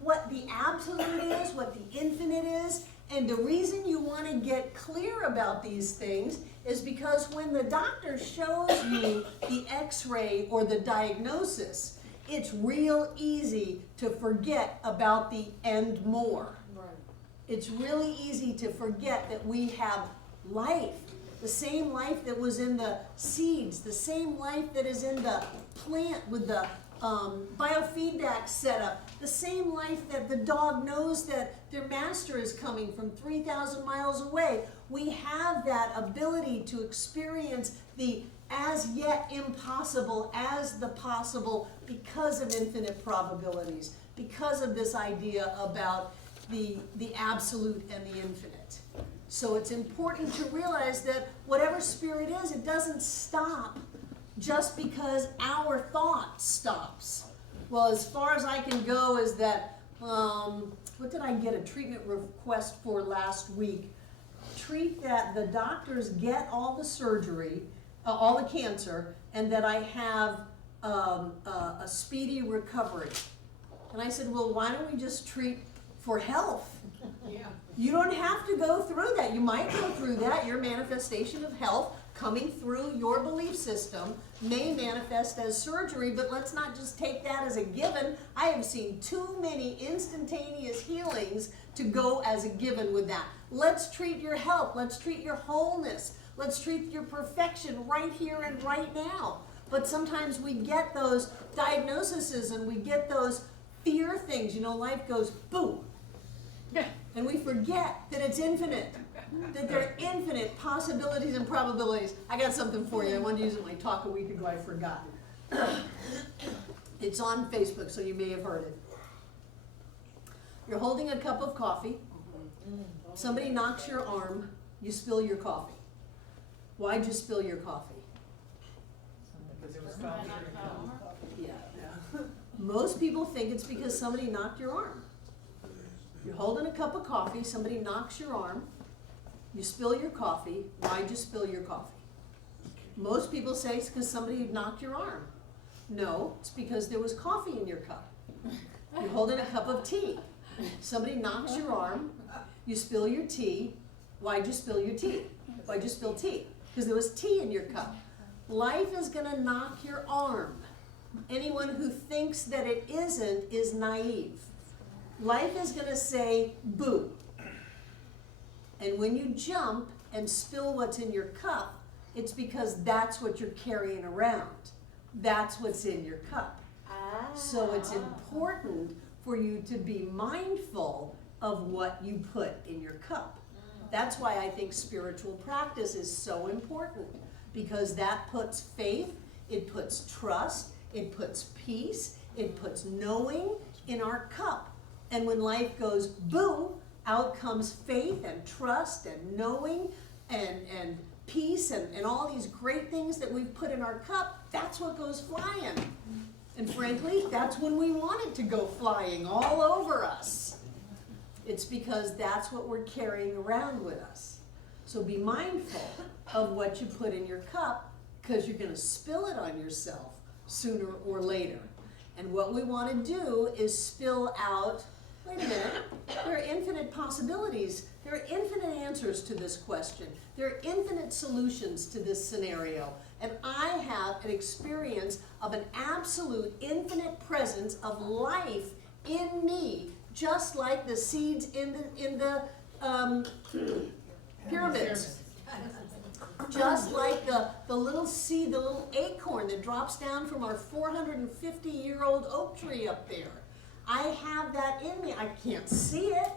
what the absolute is, what the infinite is? And the reason you want to get clear about these things is because when the doctor shows you the x-ray or the diagnosis, it's real easy to forget about the and more. Right. It's really easy to forget that we have life, the same life that was in the seeds, the same life that is in the plant with the biofeedback setup, the same life that the dog knows that their master is coming from 3,000 miles away. We have that ability to experience the as yet impossible as the possible because of infinite probabilities, because of this idea about the absolute and the infinite. So it's important to realize that whatever spirit is, it doesn't stop just because our thought stops. Well, as far as I can go is that, what did I get a treatment request for last week? Treat that the doctors get all the surgery, all the cancer, and that I have a speedy recovery. And I said, well, why don't we just treat for health? Yeah. You don't have to go through that. You might go through that. Your manifestation of health coming through your belief system may manifest as surgery, but let's not just take that as a given. I have seen too many instantaneous healings to go as a given with that. Let's treat your health. Let's treat your wholeness. Let's treat your perfection right here and right now. But sometimes we get those diagnoses and we get those fear things. You know, life goes boom. And we forget that it's infinite, that there are infinite possibilities and probabilities. I got something for you. I wanted to use it in my talk a week ago. I forgot. It's on Facebook, so you may have heard it. You're holding a cup of coffee. Somebody knocks your arm. You spill your coffee. Why'd you spill your coffee? Because it was coffee. Yeah. Most people think it's because somebody knocked your arm. You're holding a cup of coffee, somebody knocks your arm, you spill your coffee. Why'd you spill your coffee? Most people say it's because somebody knocked your arm. No, it's because there was coffee in your cup. You're holding a cup of tea. Somebody knocks your arm, you spill your tea. Why'd you spill your tea? Why'd you spill tea? Because there was tea in your cup. Life is going to knock your arm. Anyone who thinks that it isn't is naive. Life is going to say, boo. And when you jump and spill what's in your cup, it's because that's what you're carrying around. That's what's in your cup. So it's important for you to be mindful of what you put in your cup. That's why I think spiritual practice is so important, because that puts faith, it puts trust, it puts peace, it puts knowing in our cup. And when life goes boom, out comes faith and trust and knowing and peace and all these great things that we've put in our cup. That's what goes flying. And frankly, that's when we want it to go flying all over us. It's because that's what we're carrying around with us. So be mindful of what you put in your cup, because you're going to spill it on yourself sooner or later. And what we want to do is spill out, wait a minute, there are infinite possibilities. There are infinite answers to this question. There are infinite solutions to this scenario. And I have an experience of an absolute infinite presence of life in me, just like the seeds in the pyramids. just like the little seed, the little acorn that drops down from our 450-year-old oak tree up there. I have that in me. I can't see it.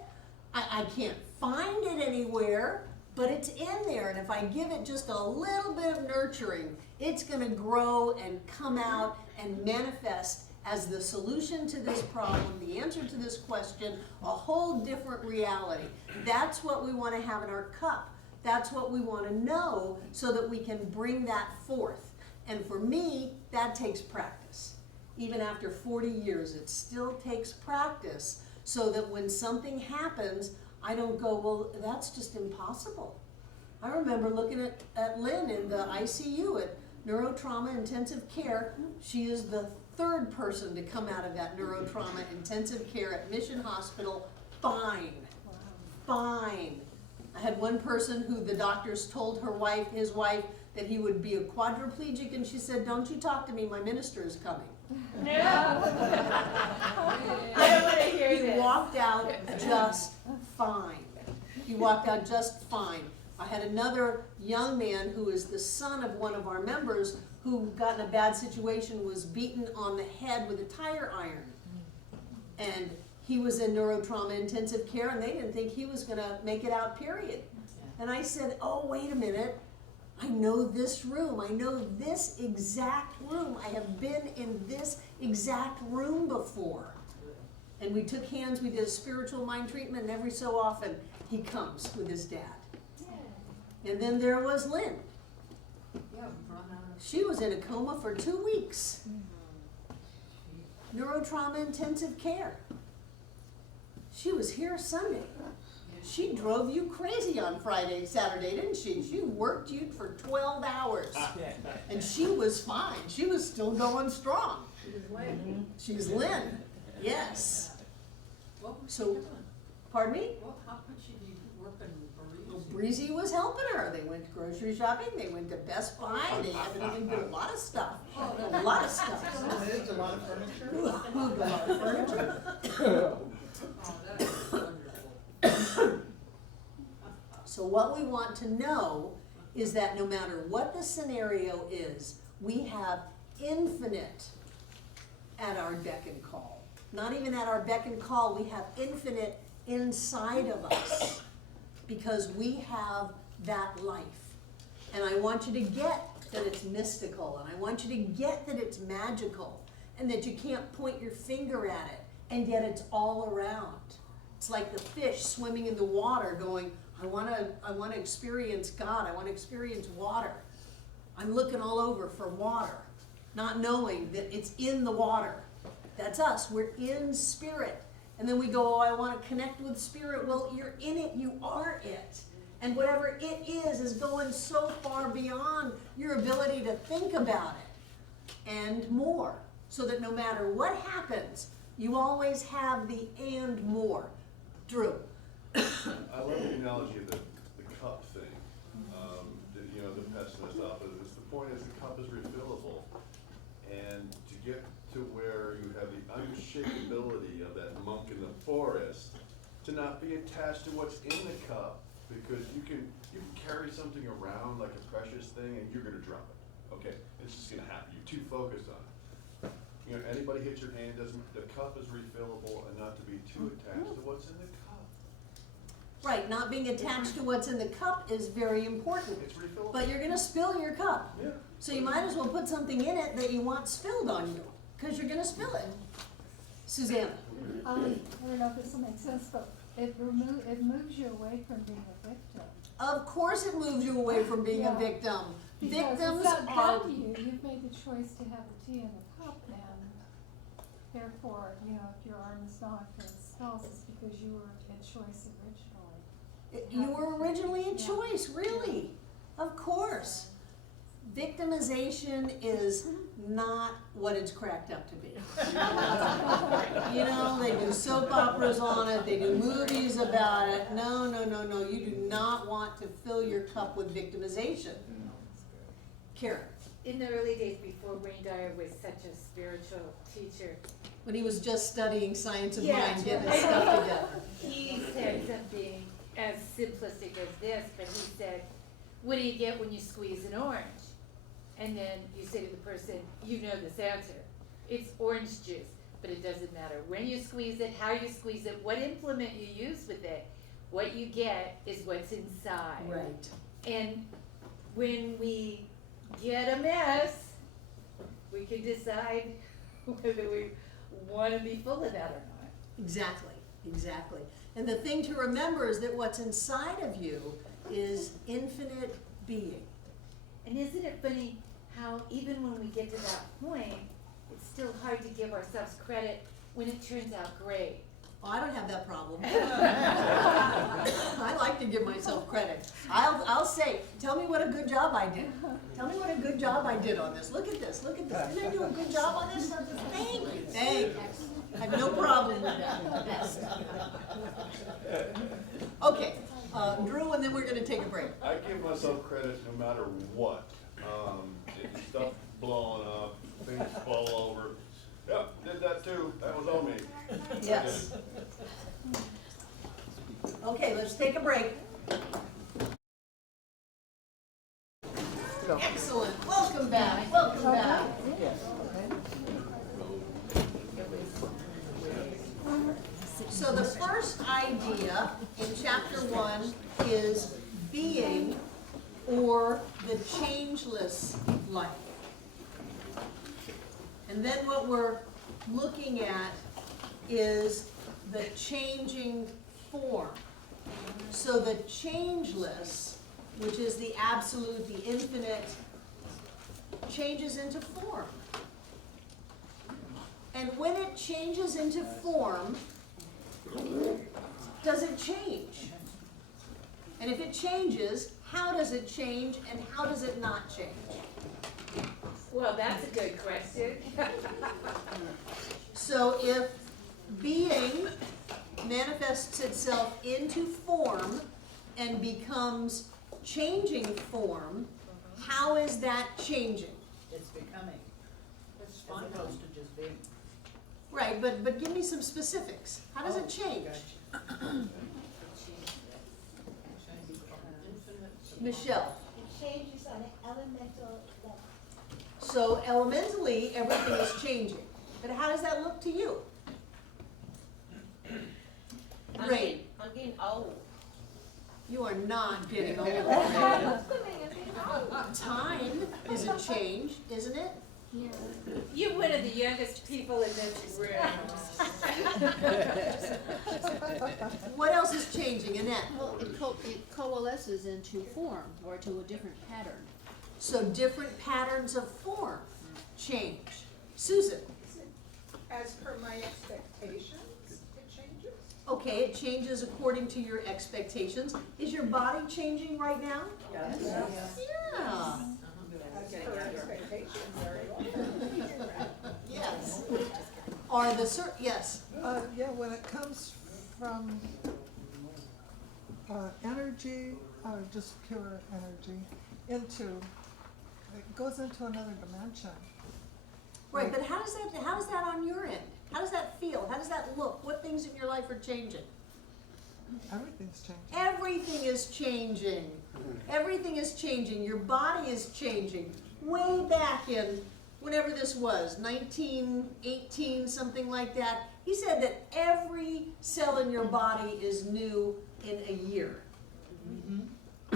I can't find it anywhere, but it's in there. And if I give it just a little bit of nurturing, it's going to grow and come out and manifest as the solution to this problem, the answer to this question, a whole different reality. That's what we want to have in our cup. That's what we want to know so that we can bring that forth. And for me, that takes practice. Even after 40 years, it still takes practice so that when something happens, I don't go, well, that's just impossible. I remember looking at Lynn in the ICU at Neurotrauma Intensive Care. She is the third person to come out of that neurotrauma intensive care at Mission Hospital fine. Fine. I had one person who the doctors told his wife, that he would be a quadriplegic, and she said, "Don't you talk to me, my minister is coming." No. I don't want to hear He this. walked out just fine. He walked out just fine. I had another young man who is the son of one of our members who got in a bad situation, was beaten on the head with a tire iron. And he was in neurotrauma intensive care, and they didn't think he was going to make it out, period. And I said, oh, wait a minute. I know this room. I know this exact room. I have been in this exact room before. And we took hands, we did a spiritual mind treatment, and every so often he comes with his dad. And then there was Lynn. She was in a coma for 2 weeks. Neurotrauma intensive care. She was here Sunday. She drove you crazy on Saturday, didn't she? She worked you for 12 hours. And she was fine. She was still going strong. She's Lynn. Yes. So, pardon me? Well, how could she be working Well, Breezy was helping her. They went grocery shopping. They went to Best Buy. They did a lot of stuff. A lot of stuff. moved a lot of furniture? Moved a lot of furniture. Oh, that is wonderful. So what we want to know is that no matter what the scenario is, we have infinite at our beck and call. Not even at our beck and call, we have infinite inside of us because we have that life. And I want you to get that it's mystical, and I want you to get that it's magical, and that you can't point your finger at it, and yet it's all around. It's like the fish swimming in the water going, I want to experience God. I want to experience water. I'm looking all over for water, not knowing that it's in the water. That's us. We're in spirit. And then we go, oh, I want to connect with spirit. Well, you're in it. You are it. And whatever it is going so far beyond your ability to think about it and more. So that no matter what happens, you always have the and more. Drew. I love the analogy of the cup thing. The pessimist opposite. The point is the cup is refillable. And to get to where you have the unshakability of that monk in the forest, to not be attached to what's in the cup, because you can carry something around like a precious thing and you're gonna drop it. Okay, it's just gonna happen. You're too focused on it. Anybody hit your hand, the cup is refillable, and not to be too attached to what's in the cup. Right, not being attached to what's in the cup is very important. It's refillable. But you're gonna spill your cup. Yeah. So you might as well put something in it that you want spilled on you, because you're gonna spill it. Susanna. I don't know if this will make sense, but it moves you away from being a victim. Of course it moves you away from being a Yeah. victim. Because Victims it's not are, down to you. You've made the choice to have the tea in the cup, and therefore, if your arm is knocked or spells, it's because you were a choice originally. you were originally a Yeah. choice, really. Of course. Victimization is not what it's cracked up to be. They do soap operas on it, they do movies about it. No, you do not want to fill your cup with victimization. Karen, In the early days before Wayne Dyer was such a spiritual teacher, when he was just studying science of Yeah. mind, getting his stuff together. he said something as simplistic as this, but he said, what do you get when you squeeze an orange? And then you say to the person, you know this answer. It's orange juice, but it doesn't matter when you squeeze it, how you squeeze it, what implement you use with it. What you get is what's inside. Right. And when we get a mess, we can decide whether we want to be full of that or not. Exactly, exactly. And the thing to remember is that what's inside of you is infinite being. And isn't it funny how even when we get to that point, it's still hard to give ourselves credit when it turns out great. Oh, I don't have that problem. I like to give myself credit. I'll say, tell me what a good job I did. Tell me what a good job I did on this. Look at this, look at this. Didn't I do a good job on this? Thank you, thank you. I have no problem with that. Yes. Okay, Drew, and then we're gonna take a break. I give myself credit no matter what. If stuff blowing up, things fall over. Yep, did that too. That was on me. Yes. Okay, let's take a break. Excellent. Welcome back. Welcome back. So the first idea in chapter 1 is being, or the changeless life. And then what we're looking at is the changing form. So the changeless, which is the absolute, the infinite, changes into form. And when it changes into form, does it change? And if it changes, how does it change and how does it not change? Well, that's a good question. So if being manifests itself into form and becomes changing form, how is that changing? It's becoming, as opposed to just being. Right, but give me some specifics. How does it change? Michelle. It changes on an elemental level. So elementally, everything is changing. But how does that look to you? Ray, I'm getting old. you are not getting old. Time is a change, isn't it? Yeah. You're one of the youngest people in this room. What else is changing, Annette? Well, it coalesces into form or to a different pattern. So different patterns of form change. Susan? As per my expectations, it changes. Okay, it changes according to your expectations. Is your body changing right now? Yes. Yeah. As per expectations, very often. Yes. Are the yes. Yeah, when it comes from energy, just pure energy, it goes into another dimension. Right, but how is that on your end? How does that feel? How does that look? What things in your life are changing? Everything's changing. Everything is changing. Everything is changing. Your body is changing. Way back in whenever this was, 1918, something like that, he said that every cell in your body is new in a year.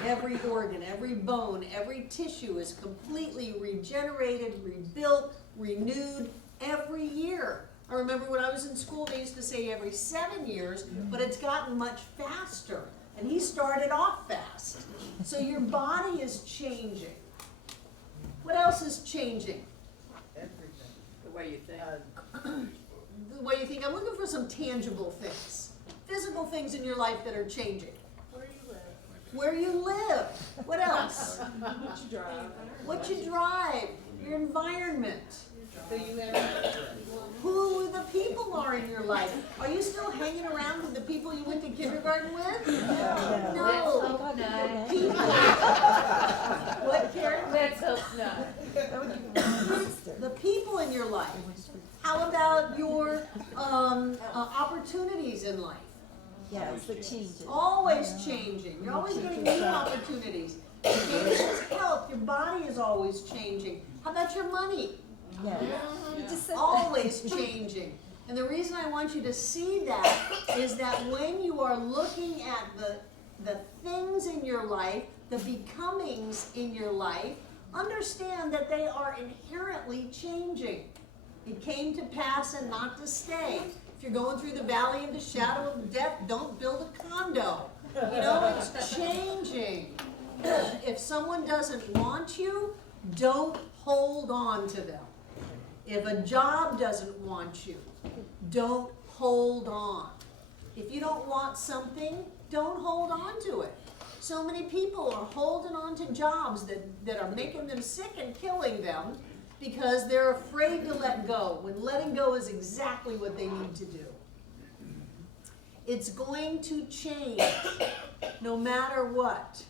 Every organ, every bone, every tissue is completely regenerated, rebuilt, renewed every year. I remember when I was in school, they used to say every 7 years, but it's gotten much faster. And he started off fast. So your body is changing. What else is changing? Everything. The way you think. The way you think. I'm looking for some tangible things. Physical things in your life that are changing. Where you live. What else? What you drive. What you drive. Your environment. So you have, Who the people are in your life. Are you still hanging around with the people you went to kindergarten with? let's No. hope not. People. What, Karen? Let's hope not. The people in your life. How about your opportunities in life? Yeah, it's the changes. Always changing. You're always getting new opportunities. Change is health. Your body is always changing. How about your money? Yeah. You just said that. Always changing. And the reason I want you to see that is that when you are looking at the things in your life, the becomings in your life, understand that they are inherently changing. It came to pass and not to stay. If you're going through the valley of the shadow of death, don't build a condo. You know, it's changing. If someone doesn't want you, don't hold on to them. If a job doesn't want you, don't hold on. If you don't want something, don't hold on to it. So many people are holding on to jobs that are making them sick and killing them because they're afraid to let go, when letting go is exactly what they need to do. It's going to change no matter what.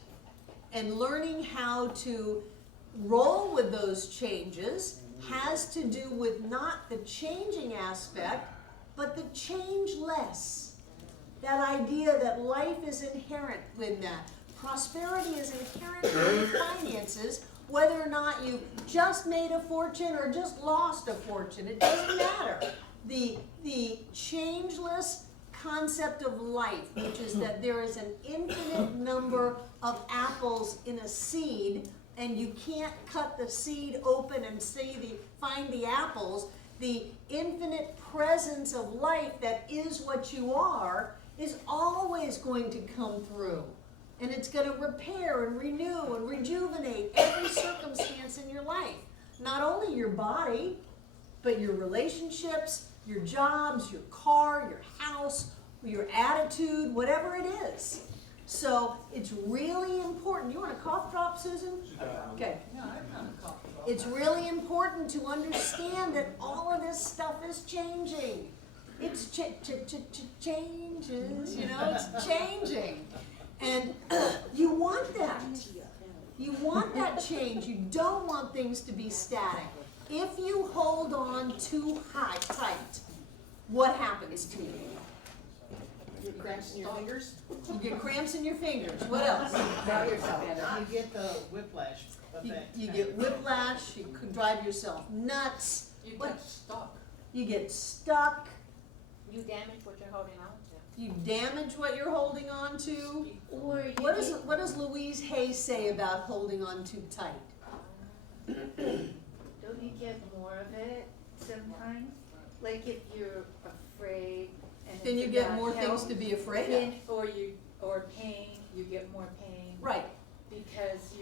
And learning how to roll with those changes has to do with not the changing aspect, but the changeless. That idea that life is inherent with that. Prosperity is inherent in finances, whether or not you just made a fortune or just lost a fortune. It doesn't matter. The changeless concept of life, which is that there is an infinite number of apples in a seed, and you can't cut the seed open and find the apples. The infinite presence of life that is what you are is always going to come through. And it's going to repair and renew and rejuvenate every circumstance in your life. Not only your body, but your relationships, your jobs, your car, your house, your attitude, whatever it is. So it's really important. You want a cough drop, Susan? Okay. No, I'm not a coffee. It's really important to understand that all of this stuff is changing. It's changes, you know, it's changing. And you want that. You want that change. You don't want things to be static. If you hold on too tight, what happens to you? You get cramps in your fingers? You get cramps in your fingers. What else? You get the whiplash effect. You get whiplash, you could drive yourself nuts. You What? get stuck. You get stuck. You damage what you're holding on to. You damage what you're holding on to. Or you What does Louise Hay say about holding on too tight? Don't you get more of it sometimes? Like if you're afraid and Then it's you get about more things health, to be afraid of. then- or pain, you get more pain. Right. Because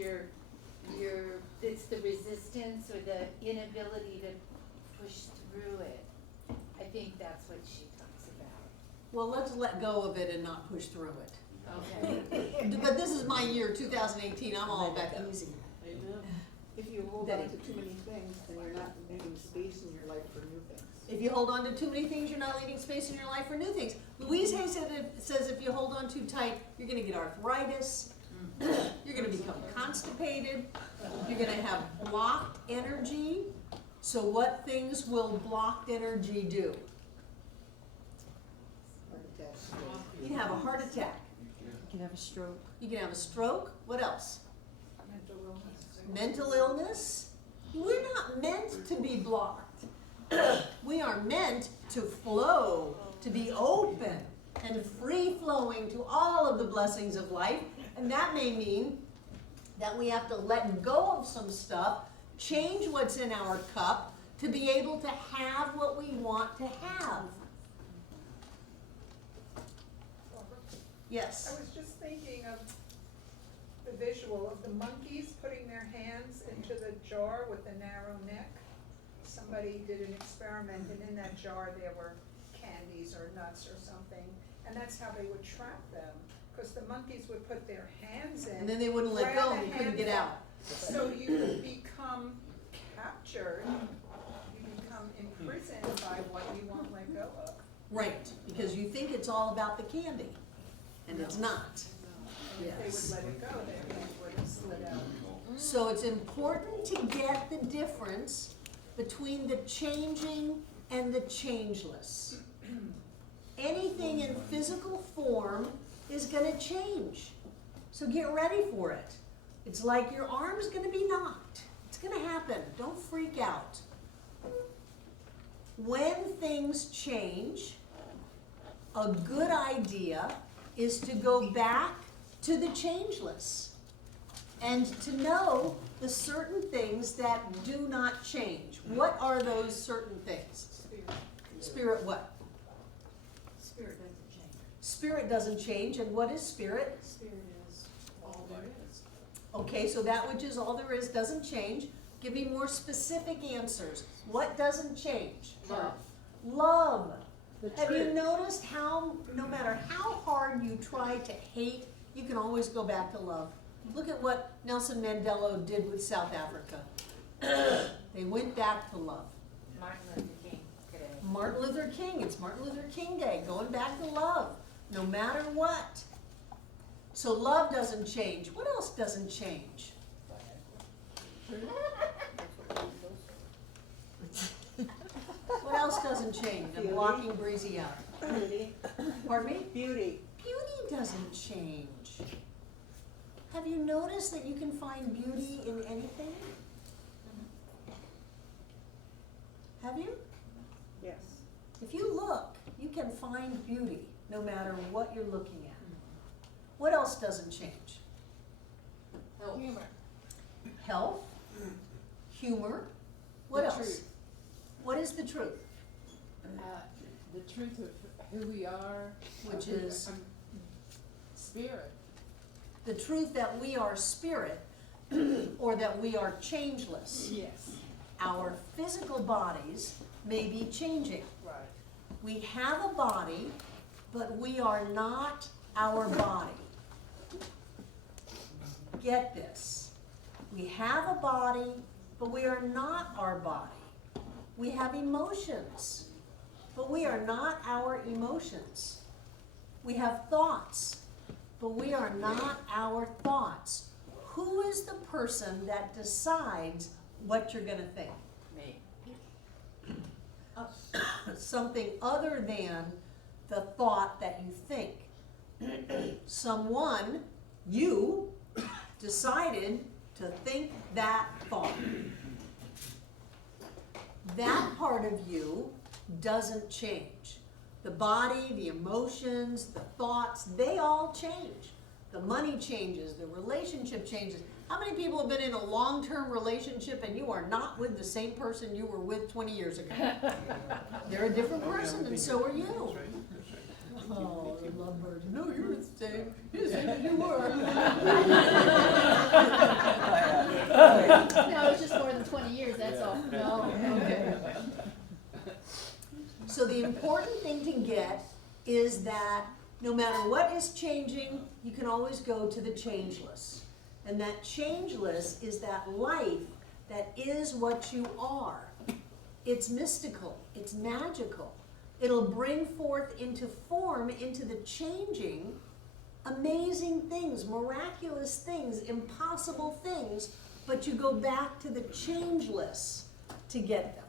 it's the resistance or the inability to push through it. I think that's what she talks about. Well, let's let go of it and not push through it. Okay. But this is my year, 2018. I'm all about easy. If you hold Betty. on to too many things, then you're not leaving space in your life for new things. If you hold on to too many things, you're not leaving space in your life for new things. Louise Hay says if you hold on too tight, you're going to get arthritis. You're going to become constipated. You're going to have blocked energy. So what things will blocked energy do? Heart attacks. You can have a heart attack. You can have a stroke. You can have a stroke. What else? Mental illness. Mental illness. We're not meant to be blocked. We are meant to flow, to be open and free-flowing to all of the blessings of life. And that may mean that we have to let go of some stuff, change what's in our cup to be able to have what we want to have. Yes. I was just thinking of the visual of the monkeys putting their hands into the jar with the narrow neck. Somebody did an experiment, and in that jar there were candies or nuts or something, and that's how they would trap them, because the monkeys would put their hands in. And then they wouldn't let grab go the and you couldn't get handful. out. So you become captured, you become imprisoned by what you won't let go of. Right, because you think it's all about the candy, and it's not. And if Yes. they would let it go, their hand would have slid out. So it's important to get the difference between the changing and the changeless. Anything in physical form is going to change. So get ready for it. It's like your arm's gonna be knocked. It's gonna happen. Don't freak out. When things change, a good idea is to go back to the changeless and to know the certain things that do not change. What are those certain things? Spirit. Spirit what? Spirit doesn't change. Spirit doesn't change, and what is spirit? Spirit is all there is. Okay, so that which is all there is doesn't change. Give me more specific answers. What doesn't change? Love. Love. The Have you truth. noticed how, no matter how hard you try to hate, you can always go back to love? Look at what Nelson Mandela did with South Africa. They went back to love. Martin Luther King today. Martin Luther King, it's Martin Luther King Day, going back to love, no matter what. So love doesn't change. What else doesn't change? What else doesn't change? I'm blocking Breezy out. Beauty. Pardon me? Beauty. Beauty doesn't change. Have you noticed that you can find beauty in anything? Have you? Yes. If you look, you can find beauty no matter what you're looking at. What else doesn't change? Humor. Health, humor. What The else? truth. What is the truth? The truth of who we are. Which is? Spirit. The truth that we are spirit or that we are changeless. Yes. Our physical bodies may be changing. Right. We have a body, but we are not our body. Get this. We have a body, but we are not our body. We have emotions, but we are not our emotions. We have thoughts, but we are not our thoughts. Who is the person that decides what you're going to think? Me. Something other than the thought that you think. Someone, you, decided to think that thought. That part of you doesn't change. The body, the emotions, the thoughts, they all change. The money changes, the relationship changes. How many people have been in a long-term relationship and you are not with the same person you were with 20 years ago? They're a different person and so are you. Oh, the lovebirds. No, you're the same. You're the same as you were. No, it's just more than 20 years, that's all. No, okay. So the important thing to get is that no matter what is changing, you can always go to the changeless. And that changeless is that life that is what you are. It's mystical, it's magical. It'll bring forth into form, into the changing, amazing things, miraculous things, impossible things, but you go back to the changeless to get them.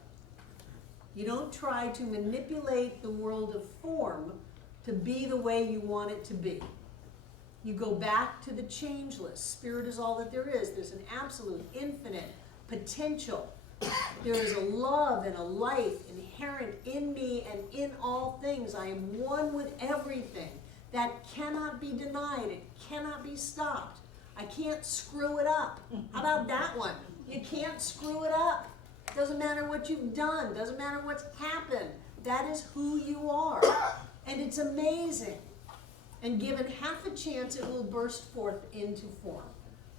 You don't try to manipulate the world of form to be the way you want it to be. You go back to the changeless. Spirit is all that there is. There's an absolute, infinite potential. There is a love and a life inherent in me and in all things. I am one with everything. That cannot be denied. It cannot be stopped. I can't screw it up. How about that one? You can't screw it up. Doesn't matter what you've done. Doesn't matter what's happened. That is who you are. And it's amazing. And given half a chance, it will burst forth into form,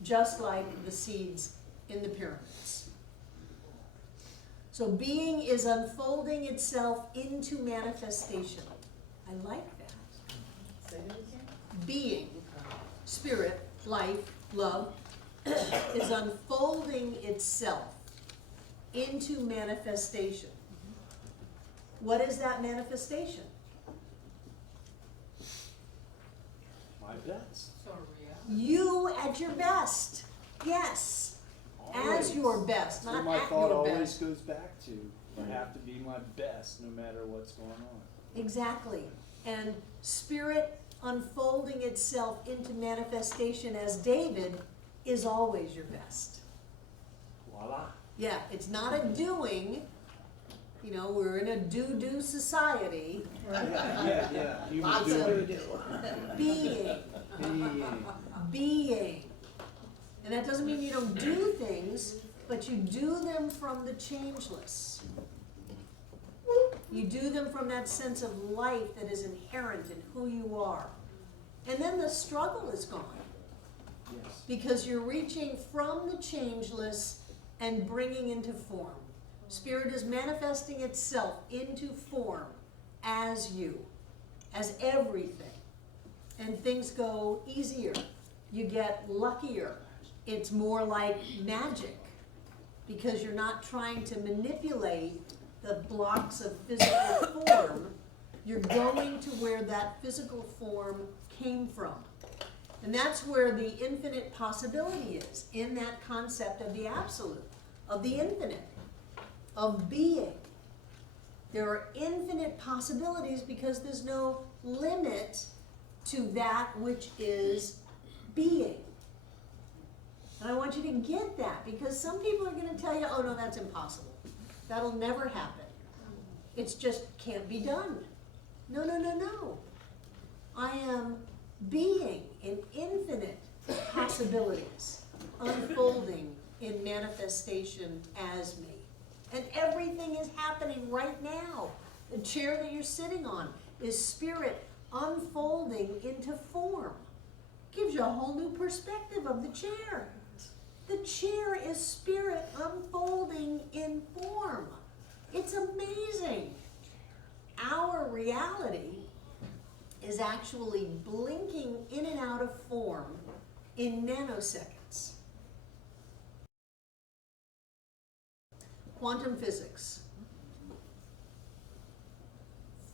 just like the seeds in the pyramids. So being is unfolding itself into manifestation. I like that. Say that again? Being, spirit, life, love, is unfolding itself into manifestation. What is that manifestation? My best. You at your best. Yes. As Always. your best, That's not what my at thought your always best. goes back to. I have to be my best no matter what's going on. Exactly. And spirit unfolding itself into manifestation as David is always your best. Voila. Yeah, it's not a doing, you know, we're in a do-do society. Yeah. You Lots do of it. being, Being. being. And that doesn't mean you don't do things, but you do them from the changeless. You do them from that sense of life that is inherent in who you are. And then the struggle is gone. Yes. Because you're reaching from the changeless and bringing into form. Spirit is manifesting itself into form as you, as everything. And things go easier. You get luckier. It's more like magic because you're not trying to manipulate the blocks of physical form. You're going to where that physical form came from. And that's where the infinite possibility is, in that concept of the absolute, of the infinite, of being. There are infinite possibilities because there's no limit to that which is being. And I want you to get that because some people are going to tell you, oh no, that's impossible. That'll never happen. It's just can't be done. No, no, no, no. I am being in infinite possibilities, unfolding in manifestation as me. And everything is happening right now. The chair that you're sitting on is spirit unfolding into form. Gives you a whole new perspective of the chair. The chair is spirit unfolding in form. It's amazing. Our reality is actually blinking in and out of form in nanoseconds. Quantum physics.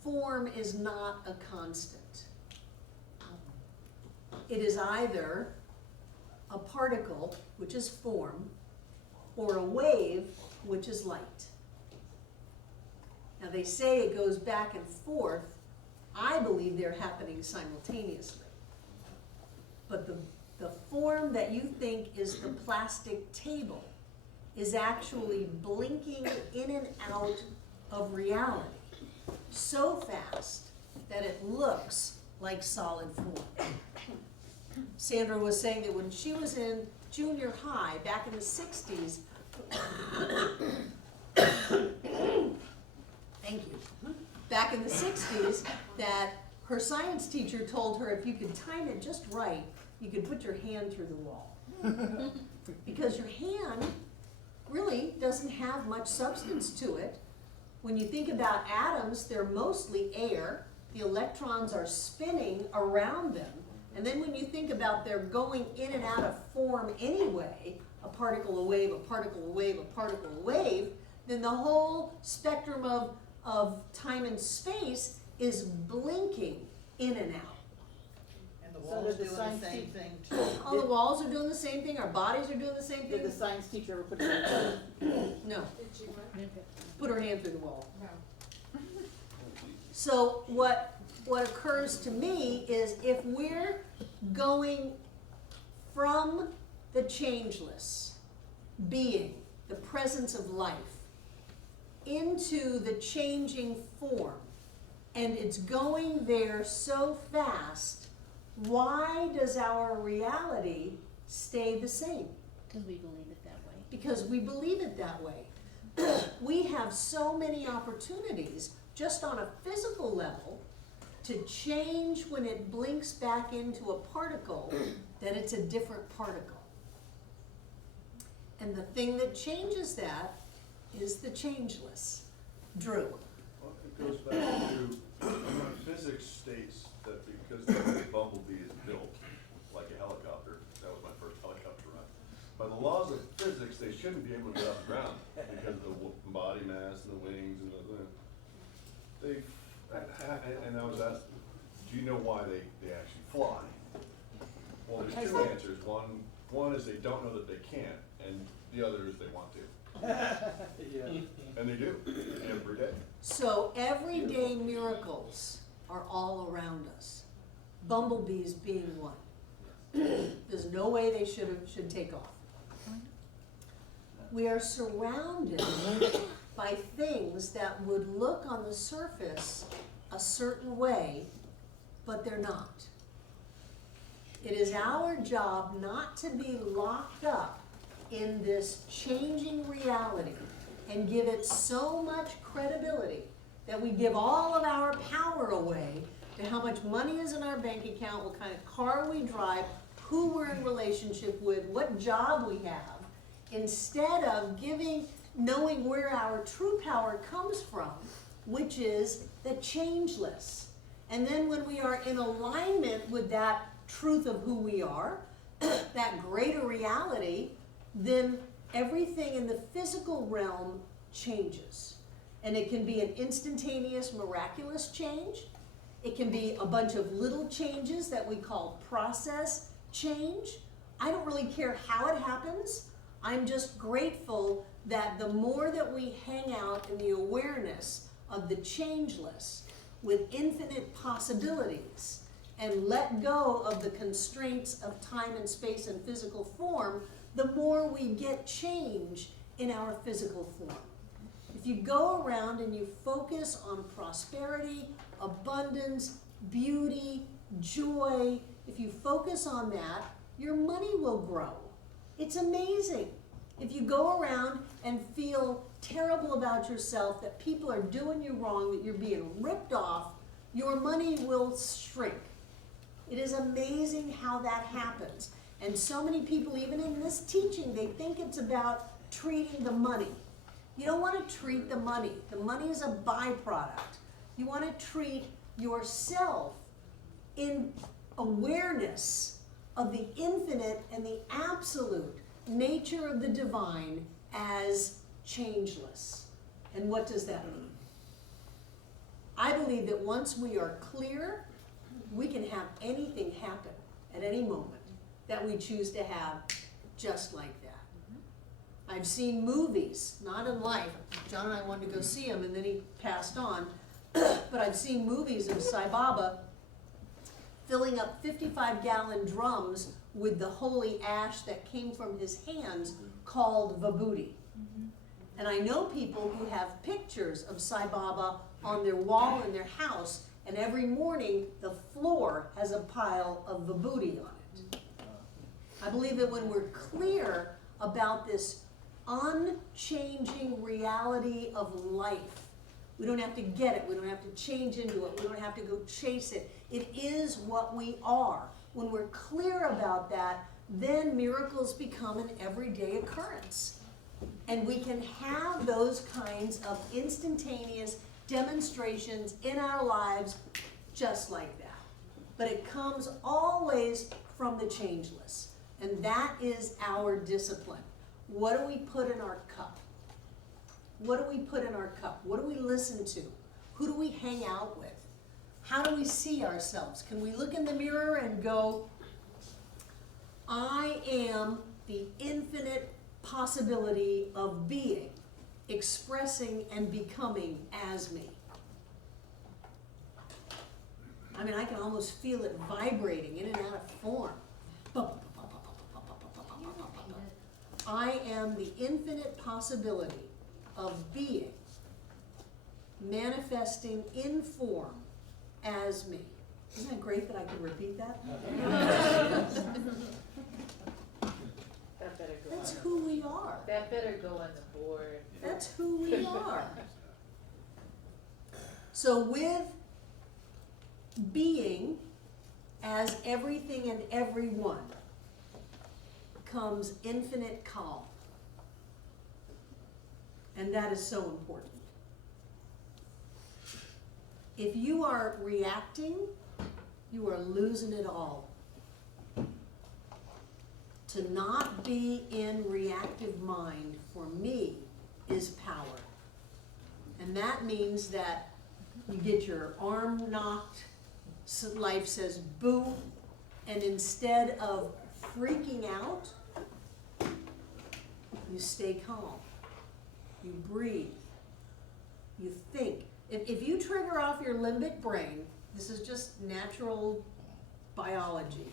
Form is not a constant. It is either a particle, which is form, or a wave, which is light. Now they say it goes back and forth. I believe they're happening simultaneously. But the form that you think is the plastic table is actually blinking in and out of reality so fast that it looks like solid form. Sandra was saying that when she was in junior high back in the 60s, thank you, back in the 60s, that her science teacher told her if you could time it just right, you could put your hand through the wall. Because your hand really doesn't have much substance to it. When you think about atoms, they're mostly air. The electrons are spinning around them. And then when you think about they're going in and out of form anyway, a particle, a wave, a particle, a wave, a particle, a wave, then the whole spectrum of time and space is blinking in and out. And the So walls did the doing the science same teach- thing too. All the walls are doing the same thing, our bodies are doing the same Did thing. the science teacher ever put it in? No, Did you what? put her hand through the wall. No. So what occurs to me is if we're going from the changeless being, the presence of life, into the changing form, and it's going there so fast, why does our reality stay the same? Because we believe it that way. Because we believe it that way. We have so many opportunities just on a physical level to change when it blinks back into a particle that it's a different particle. And the thing that changes that is the changeless. Drew. Well, it goes back to, physics states that because the way Bumblebee is built, like a helicopter, that was my first helicopter ride, by the laws of physics, they shouldn't be able to get off the ground because of the body mass and the wings and and I was asked, do you know why they actually fly? Well, there's two answers. One is they don't know that they can't, and the other is they want to. Yeah. And they do, every day. So everyday miracles are all around us. Bumblebees being one. There's no way they should take off. We are surrounded by things that would look on the surface a certain way, but they're not. It is our job not to be locked up in this changing reality and give it so much credibility that we give all of our power away to how much money is in our bank account, what kind of car we drive, who we're in relationship with, what job we have, instead of knowing where our true power comes from, which is the changeless. And then when we are in alignment with that truth of who we are, that greater reality, then everything in the physical realm changes. And it can be an instantaneous, miraculous change. It can be a bunch of little changes that we call process change. I don't really care how it happens. I'm just grateful that the more that we hang out in the awareness of the changeless with infinite possibilities and let go of the constraints of time and space and physical form, the more we get change in our physical form. If you go around and you focus on prosperity, abundance, beauty, joy, if you focus on that, your money will grow. It's amazing. If you go around and feel terrible about yourself, that people are doing you wrong, that you're being ripped off, your money will shrink. It is amazing how that happens. And so many people, even in this teaching, they think it's about treating the money. You don't want to treat the money. The money is a byproduct. You want to treat yourself in awareness of the infinite and the absolute nature of the divine as changeless. And what does that mean? I believe that once we are clear, we can have anything happen at any moment that we choose to have just like that. I've seen movies, not in life. John and I wanted to go see him and then he passed on. But I've seen movies of Sai Baba filling up 55-gallon drums with the holy ash that came from his hands called vibhuti. And I know people who have pictures of Sai Baba on their wall in their house, and every morning the floor has a pile of vibhuti on it. I believe that when we're clear about this unchanging reality of life, we don't have to get it, we don't have to change into it, we don't have to go chase it. It is what we are. When we're clear about that, then miracles become an everyday occurrence. And we can have those kinds of instantaneous demonstrations in our lives just like that. But it comes always from the changeless. And that is our discipline. What do we put in our cup? What do we put in our cup? What do we listen to? Who do we hang out with? How do we see ourselves? Can we look in the mirror and go, I am the infinite possibility of being, expressing and becoming as me. I mean, I can almost feel it vibrating in and out of form. I am the infinite possibility of being, manifesting in form as me. Isn't that great that I can repeat that? That better go That's on. who we are. That better go on the board. That's who we are. So with being as everything and everyone comes infinite calm. And that is so important. If you are reacting, you are losing it all. To not be in reactive mind, for me, is power. And that means that you get your arm knocked, so life says boo, and instead of freaking out, you stay calm. You breathe. You think. If you trigger off your limbic brain, this is just natural biology.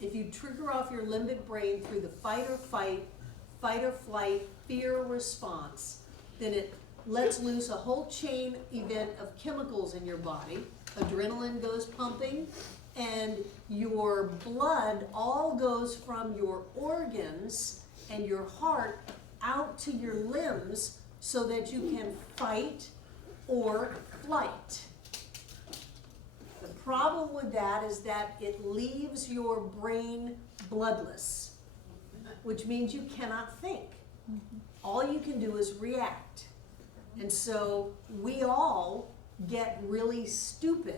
if you trigger off your limbic brain through the fight or flight, fear response, then it lets loose a whole chain event of chemicals in your body. Adrenaline goes pumping, and your blood all goes from your organs and your heart out to your limbs so that you can fight or flight. The problem with that is that it leaves your brain bloodless, which means you cannot think. All you can do is react. And so we all get really stupid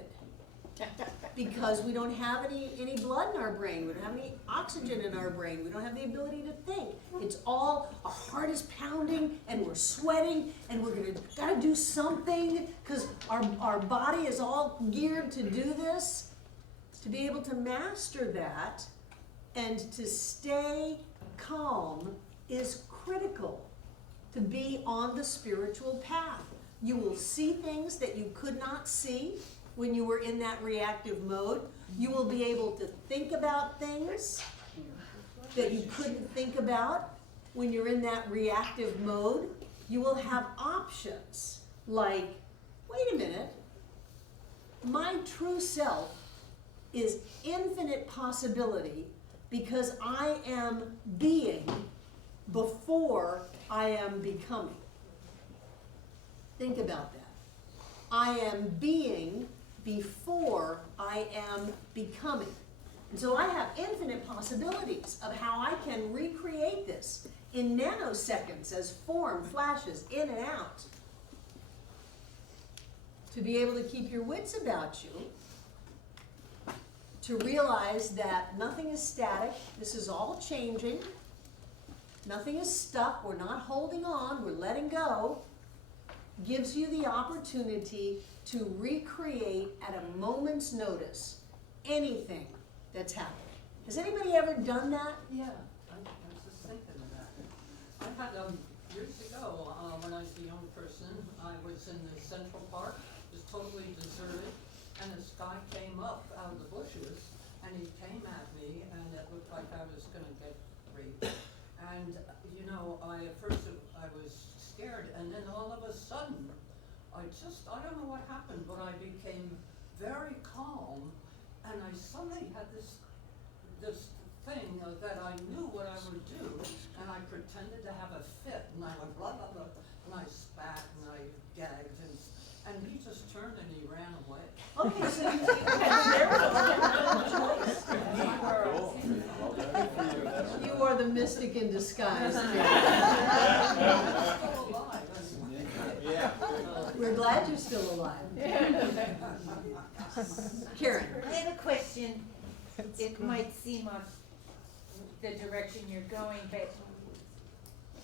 because we don't have any blood in our brain, we don't have any oxygen in our brain, we don't have the ability to think. It's all, our heart is pounding and we're sweating and we're gotta do something because our body is all geared to do this. To be able to master that and to stay calm is critical to be on the spiritual path. You will see things that you could not see when you were in that reactive mode. You will be able to think about things that you couldn't think about when you're in that reactive mode. You will have options like, wait a minute, my true self is infinite possibility because I am being before I am becoming. Think about that. I am being before I am becoming. And so I have infinite possibilities of how I can recreate this in nanoseconds as form flashes in and out. To be able to keep your wits about you, to realize that nothing is static, this is all changing, nothing is stuck, we're not holding on, we're letting go, gives you the opportunity to recreate at a moment's notice anything that's happening. Has anybody ever done that? Yeah, I was just thinking of that. I had, years ago, when I was a young person, I was in the Central Park, it was totally deserted, and this guy came up out of the bushes, and he came at me, and it looked like I was gonna get raped. And, you know, at first I was scared, and then all of a sudden, I don't know what happened, but I became very calm, and I suddenly had this thing that I knew what I would do, and I pretended to have a fit, and I went blah, blah, blah, and I spat, and I gagged, and he just turned and he ran away. Okay, so you are the mystic in disguise. Yeah. We're glad you're still alive. Karen. I have a question. It might seem off the direction you're going, but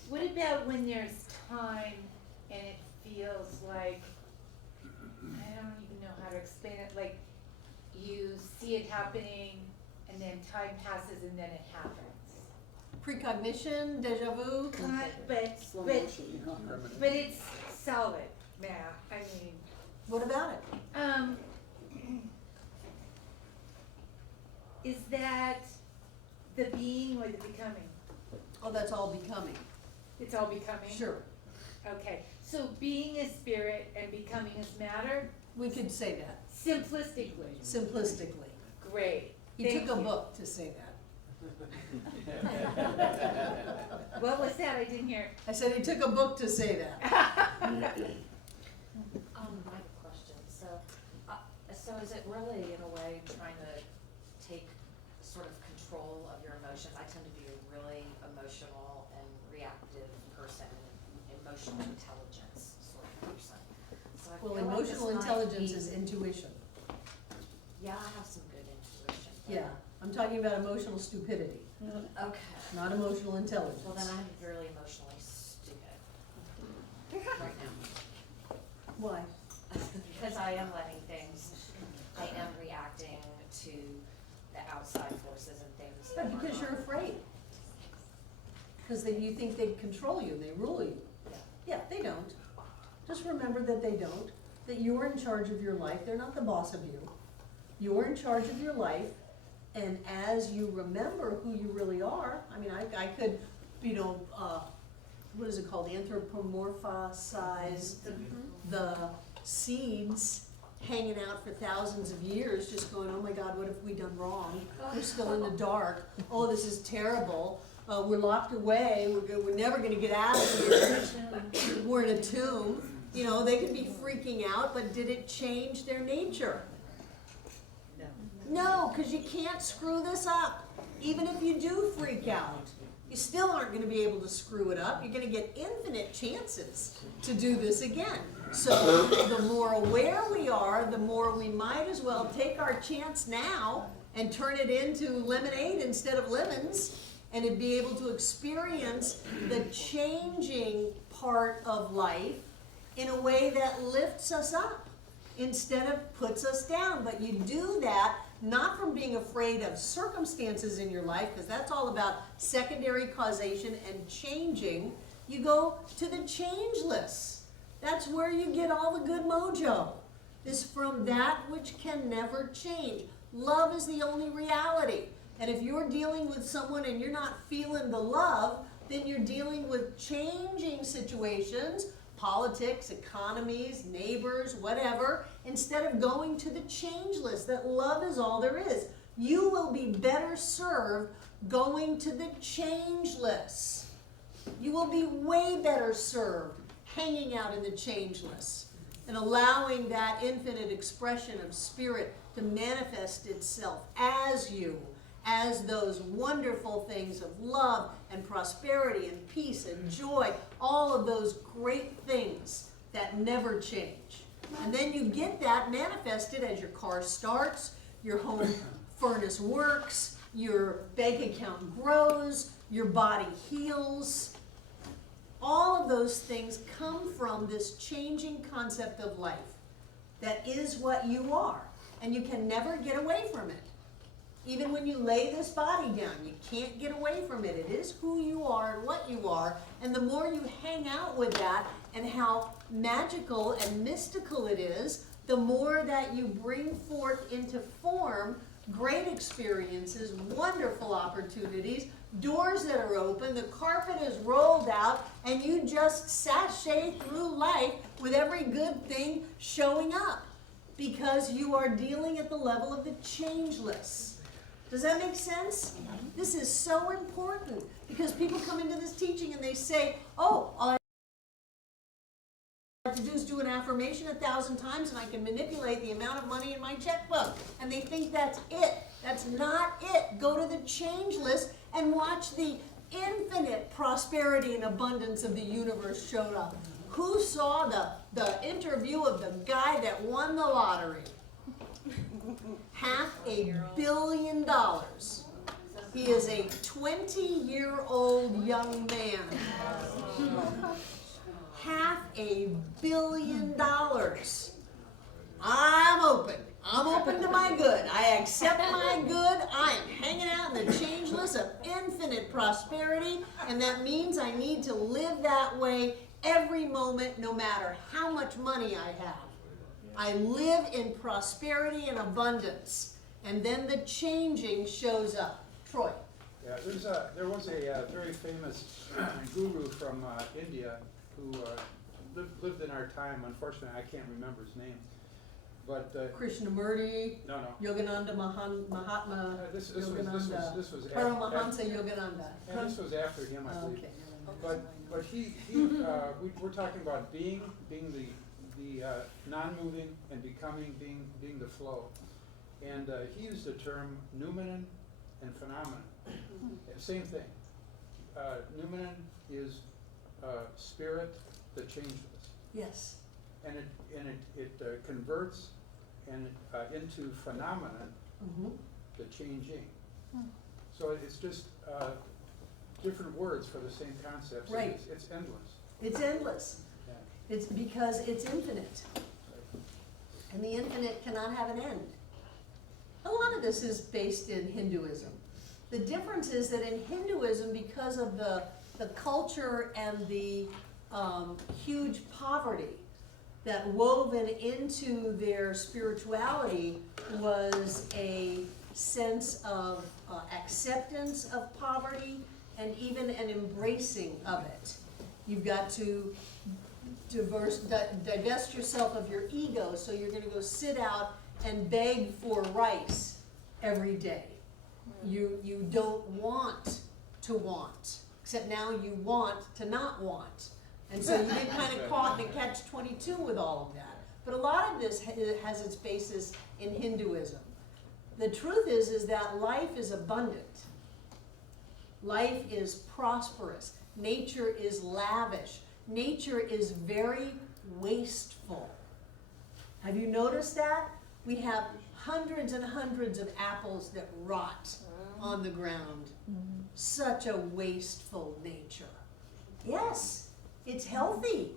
what about when there's time and it feels like, I don't even know how to explain it, like you see it happening and then time passes and then it happens? Precognition, deja vu? But it's solid, Matt, I mean. What about it? Is that the being or the becoming? Oh, that's all becoming. It's all becoming? Sure. Okay, so being is spirit and becoming is matter? We could say that. Simplistically? Simplistically. Great. He Thank took a you. book to say that. What was that? I didn't hear. I said he took a book to say that. I have a question. So is it really, in a way, trying to take sort of control of your emotions? I tend to be a really emotional and reactive person, emotional intelligence sort of person. So I Well, feel like this emotional might intelligence be- is intuition. Yeah, I have some good intuition. but- Yeah, I'm talking about emotional stupidity, Okay. not emotional intelligence. Well, then I'm really emotionally stupid right now. Why? Because I am letting things, I am reacting to the outside forces and things that But because are you're not- afraid. Because then you think they control you, they rule you. Yeah, they don't. Just remember that they don't, that you're in charge of your life, they're not the boss of you. You're in charge of your life, And as you remember who you really are, I mean, I could, you know, what is it called, anthropomorphize the seeds hanging out for thousands of years, just going, oh my God, what have we done wrong? We're still in the dark. Oh, this is terrible. We're locked away. We're never going to get out of here. We're in a tomb. You know, they can be freaking out, but did it change their nature? No, because you can't screw this up. Even if you do freak out, you still aren't going to be able to screw it up. You're going to get infinite chances to do this again. So the more aware we are, the more we might as well take our chance now and turn it into lemonade instead of lemons, and to be able to experience the changing part of life in a way that lifts us up instead of puts us down. But you do that not from being afraid of circumstances in your life, because that's all about secondary causation and changing. You go to the changeless. That's where you get all the good mojo, is from that which can never change. Love is the only reality. And if you're dealing with someone and you're not feeling the love, then you're dealing with changing situations, politics, economies, neighbors, whatever, instead of going to the changeless, that love is all there is. You will be better served going to the changeless. You will be way better served hanging out in the changeless and allowing that infinite expression of spirit to manifest itself as you, as those wonderful things of love and prosperity and peace and joy, all of those great things that never change. And then you get that manifested as your car starts, your home furnace works, your bank account grows, your body heals. All of those things come from this changing concept of life that is what you are, and you can never get away from it. Even when you lay this body down, you can't get away from it. It is who you are and what you are, and the more you hang out with that and how magical and mystical it is, the more that you bring forth into form great experiences, wonderful opportunities, doors that are open, the carpet is rolled out, and you just sashay through life with every good thing showing up, because you are dealing at the level of the changeless. Does that make sense? This is so important, because people come into this teaching and they say, oh, all I have to do is do an affirmation 1,000 times and I can manipulate the amount of money in my checkbook. And they think that's it. That's not it. Go to the changeless and watch the infinite prosperity and abundance of the universe show up. Who saw the interview of the guy that won the lottery? $500 million. He is a 20-year-old young man. $500 million. I'm open. I'm open to my good. I accept my good. I am hanging out in the changeless of infinite prosperity, and that means I need to live that way every moment, no matter how much money I have. I live in prosperity and abundance, and then the changing shows up. Troy. Yeah, there was a very famous guru from India who lived in our time. Unfortunately, I can't remember his name. But Krishnamurti, no. Yogananda Mahatma, This Yogananda, was Paramahansa Yogananda. And this was after him, I believe. Okay. But he we're talking about being the non-moving, and becoming being the flow. And he used the term noumenon and phenomenon. Same thing. Noumenon is spirit, the changeless. Yes. And it converts into phenomenon, the changing. So it's just different words for the same concept. So Right. It's endless. It's endless. Yeah. It's because it's infinite. And the infinite cannot have an end. A lot of this is based in Hinduism. The difference is that in Hinduism, because of the culture and the huge poverty that woven into their spirituality was a sense of acceptance of poverty and even an embracing of it. You've got to divest yourself of your ego, so you're gonna go sit out and beg for rice every day. You don't want to want, except now you want to not want. And so you get kind of caught in a catch-22 with all of that. But a lot of this has its basis in Hinduism. The truth is that life is abundant. Life is prosperous. Nature is lavish. Nature is very wasteful. Have you noticed that? We have hundreds and hundreds of apples that rot on the ground. Such a wasteful nature. Yes, it's healthy.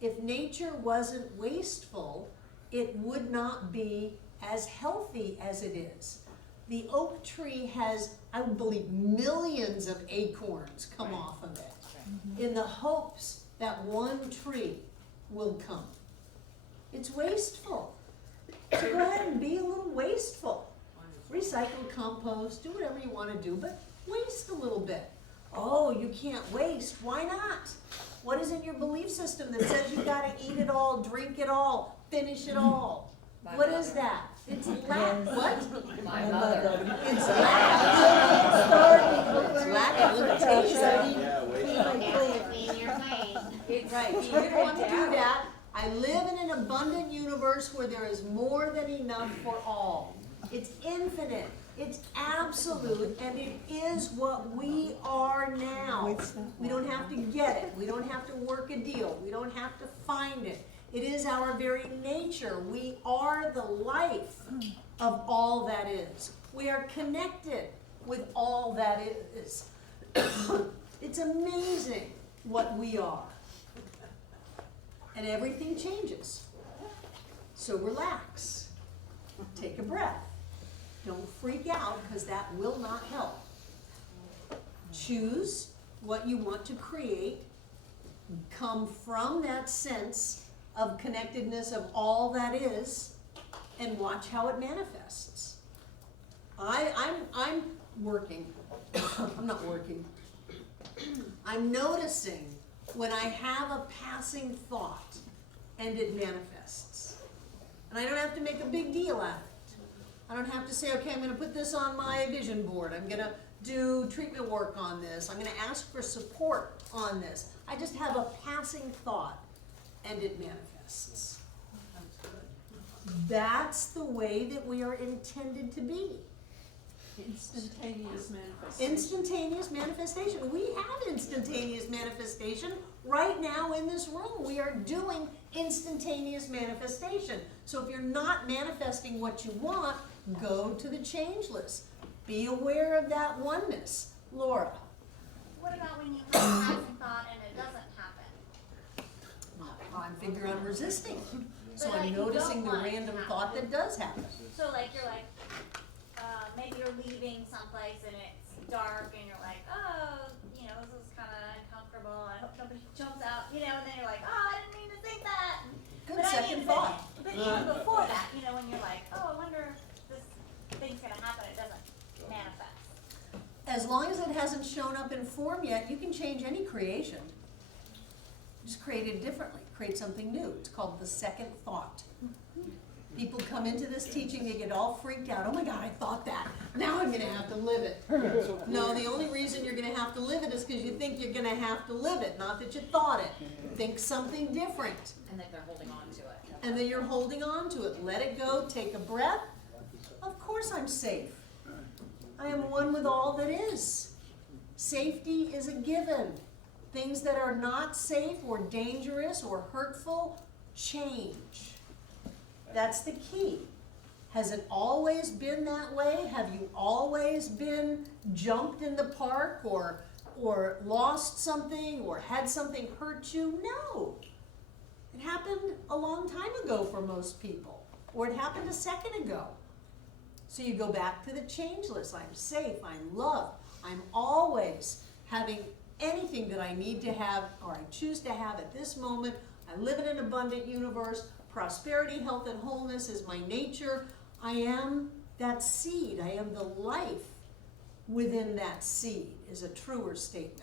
If nature wasn't wasteful, it would not be as healthy as it is. The oak tree has, I believe, millions of acorns come off of it in the hopes that one tree will come. It's wasteful. So go ahead and be a little wasteful. Recycle, compost, do whatever you want to do, but waste a little bit. Oh, you can't waste. Why not? What is in your belief system that says you gotta eat it all, drink it all, finish it all? What is that? It's lack. What? My mother. It's lack. It's lack of limitation. Right, so you don't want to do that. I live in an abundant universe where there is more than enough for all. It's infinite. It's absolute, and it is what we are now. We don't have to get it. We don't have to work a deal. We don't have to find it. It is our very nature. We are the life of all that is. We are connected with all that is. It's amazing what we are. And everything changes. So relax. Take a breath. Don't freak out, because that will not help. Choose what you want to create. Come from that sense of connectedness of all that is, and watch how it manifests. I'm working. I'm not working. I'm noticing when I have a passing thought and it manifests. And I don't have to make a big deal out of it. I don't have to say, okay, I'm going to put this on my vision board. I'm going to do treatment work on this. I'm going to ask for support on this. I just have a passing thought and it manifests. That's the way that we are intended to be. Instantaneous manifestation. Instantaneous manifestation. We have instantaneous manifestation right now in this room. We are doing instantaneous manifestation. So if you're not manifesting what you want, go to the changeless. Be aware of that oneness. Laura. What about when you have a passing thought and it doesn't happen? I figure I'm resisting. So But I'm like you noticing don't the want it to random happen. thought that does happen. So like you're like, maybe you're leaving someplace and it's dark and you're like, oh, you know, this is kind of uncomfortable. I hope nobody jumps out, you know, and then you're like, oh, I didn't mean to think that. Good second thought. But even before that, you know, when you're like, oh, I wonder if this thing's gonna happen, it doesn't manifest. As long as it hasn't shown up in form yet, you can change any creation. Just create it differently. Create something new. It's called the second thought. People come into this teaching, they get all freaked out. Oh my God, I thought that. Now I'm going to have to live it. No, the only reason you're going to have to live it is because you think you're going to have to live it, not that you thought it. Think something different. And that they're holding on to it. And then you're holding on to it. Let it go. Take a breath. Of course I'm safe. I am one with all that is. Safety is a given. Things that are not safe or dangerous or hurtful, change. That's the key. Has it always been that way? Have you always been jumped in the park or lost something or had something hurt you? No. It happened a long time ago for most people, or it happened a second ago. So you go back to the changeless. I'm safe, I'm loved, I'm always having anything that I need to have or I choose to have at this moment. I live in an abundant universe. Prosperity, health, and wholeness is my nature. I am that seed. I am the life within that seed is a truer statement.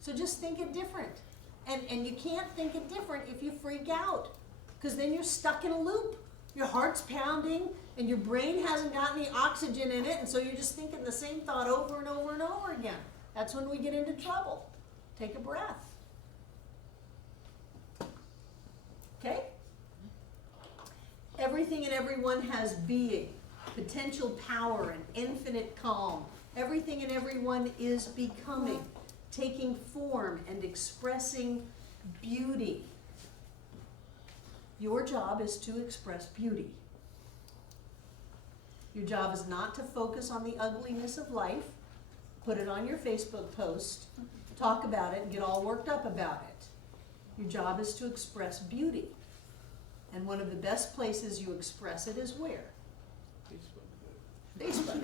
So just think it different. And you can't think it different if you freak out, because then you're stuck in a loop. Your heart's pounding and your brain hasn't got any oxygen in it, and so you're just thinking the same thought over and over and over again. That's when we get into trouble. Take a breath. Okay? Everything and everyone has being, potential power, and infinite calm. Everything and everyone is becoming, taking form, and expressing beauty. Your job is to express beauty. Your job is not to focus on the ugliness of life, put it on your Facebook post, talk about it, and get all worked up about it. Your job is to express beauty. And one of the best places you express it is where? Facebook.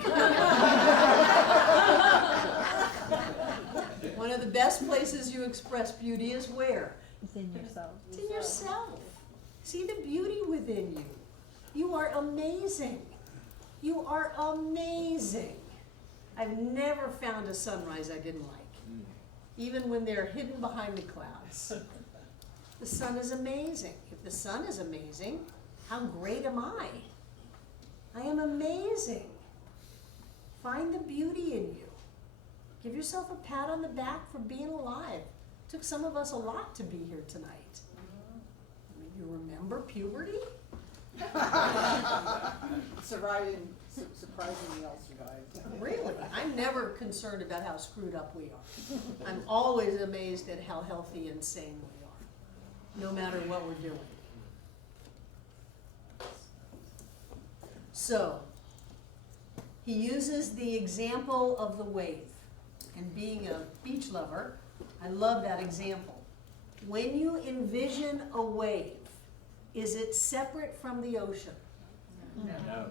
One of the best places you express beauty is where? It's in yourself. It's in yourself. See the beauty within you. You are amazing. You are amazing. I've never found a sunrise I didn't like, even when they're hidden behind the clouds. The sun is amazing. If the sun is amazing, how great am I? I am amazing. Find the beauty in you. Give yourself a pat on the back for being alive. It took some of us a lot to be here tonight. You remember puberty? Surprisingly, all survived. Really? I'm never concerned about how screwed up we are. I'm always amazed at how healthy and sane we are, no matter what we're doing. So, he uses the example of the wave. And being a beach lover, I love that example. When you envision a wave, is it separate from the ocean? No.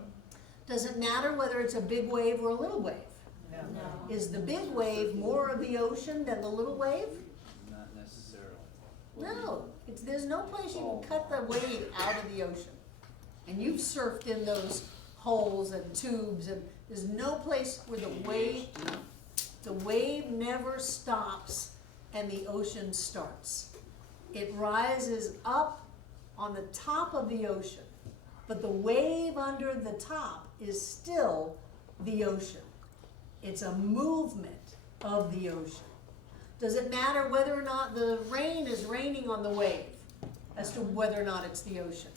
Does it matter whether it's a big wave or a little wave? No. Is the big wave more of the ocean than the little wave? Not necessarily. No. There's no place you can cut the wave out of the ocean. And you've surfed in those holes and tubes, and there's no place where the wave never stops and the ocean starts. It rises up on the top of the ocean, but the wave under the top is still the ocean. It's a movement of the ocean. Does it matter whether or not the rain is raining on the wave as to whether or not it's the ocean?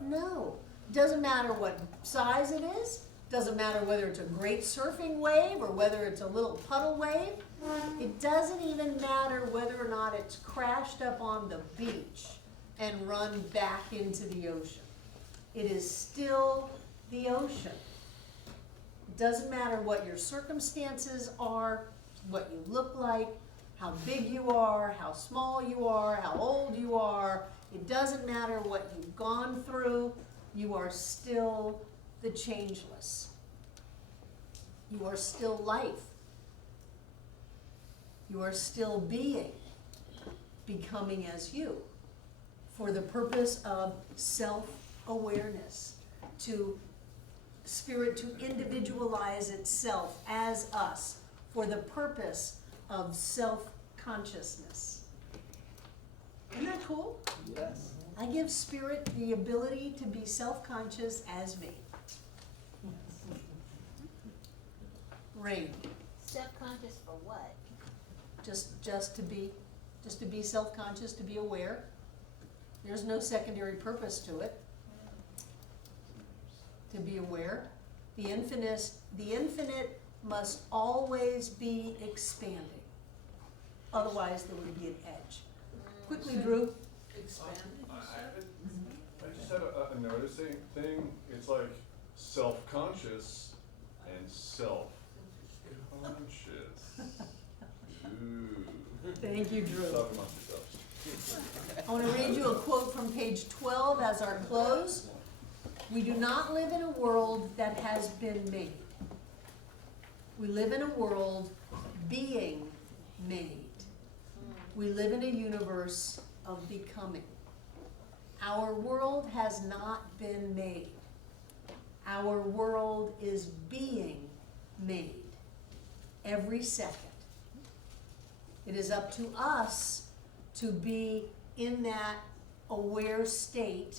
No. Doesn't matter what size it is. Doesn't matter whether it's a great surfing wave or whether it's a little puddle wave. It doesn't even matter whether or not it's crashed up on the beach and run back into the ocean. It is still the ocean. It doesn't matter what your circumstances are, what you look like, how big you are, how small you are, how old you are. It doesn't matter what you've gone through. You are still the changeless. You are still life. You are still being, becoming as you, for the purpose of self-awareness, to spirit to individualize itself as us, for the purpose of self-consciousness. Isn't that cool? Yes. I give spirit the ability to be self-conscious as me. Rain. Self-conscious for what? Just to be self-conscious, to be aware. There's no secondary purpose to it. To be aware. The infinite must always be expanding. Otherwise there would be an edge. Quickly, Drew. I just had a noticing thing. It's like self-conscious and self-conscious. Ooh. Thank you, Drew. Talk amongst yourselves. I want to read you a quote from page 12 as our close. We do not live in a world that has been made. We live in a world being made. We live in a universe of becoming. Our world has not been made. Our world is being made every second. It is up to us to be in that aware state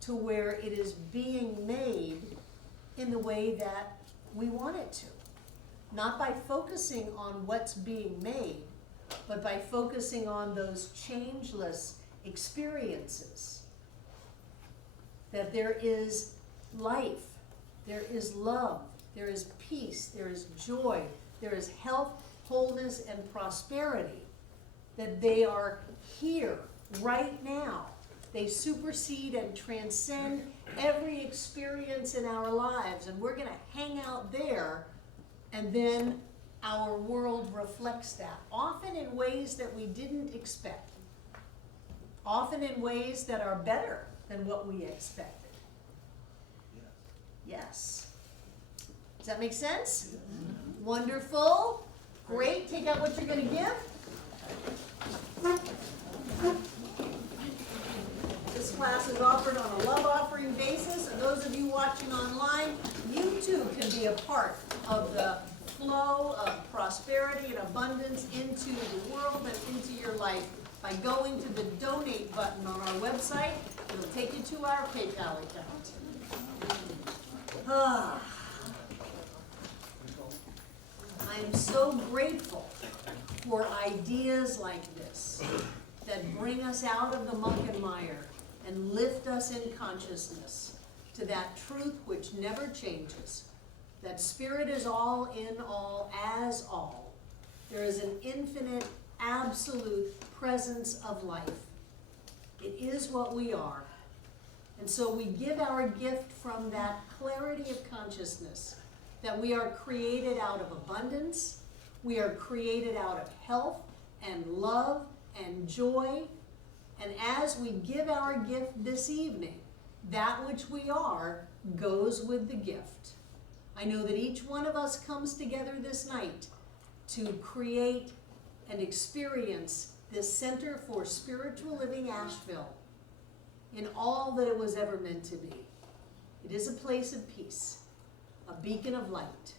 to where it is being made in the way that we want it to. Not by focusing on what's being made, but by focusing on those changeless experiences. That there is life, there is love, there is peace, there is joy, there is health, wholeness, and prosperity. That they are here, right now. They supersede and transcend every experience in our lives, and we're gonna hang out there, and then our world reflects that, often in ways that we didn't expect, often in ways that are better than what we expected. Yes. Does that make sense? Wonderful. Great. Take out what you're going to give. This class is offered on a love offering basis, and those of you watching online, you too can be a part of the flow of prosperity and abundance into the world and into your life by going to the donate button on our website. It'll take you to our PayPal account. I'm so grateful for ideas like this that bring us out of the muck and mire and lift us in consciousness to that truth which never changes, that spirit is all in all as all. There is an infinite, absolute presence of life. It is what we are. And so we give our gift from that clarity of consciousness that we are created out of abundance, we are created out of health and love and joy. And as we give our gift this evening, that which we are goes with the gift. I know that each one of us comes together this night to create and experience this Center for Spiritual Living Asheville in all that it was ever meant to be. It is a place of peace, a beacon of light,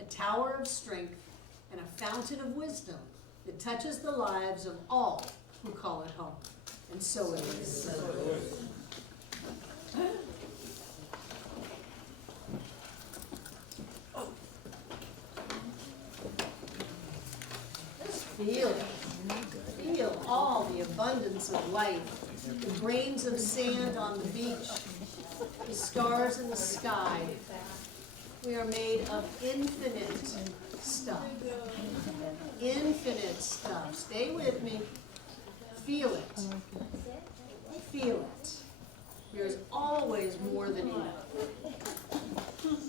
a tower of strength, and a fountain of wisdom that touches the lives of all who call it home. And so it is. Just feel it. Feel all the abundance of life. The grains of sand on the beach, the stars in the sky. We are made of infinite stuff. Infinite stuff. Stay with me. Feel it. Feel it. There's always more than enough.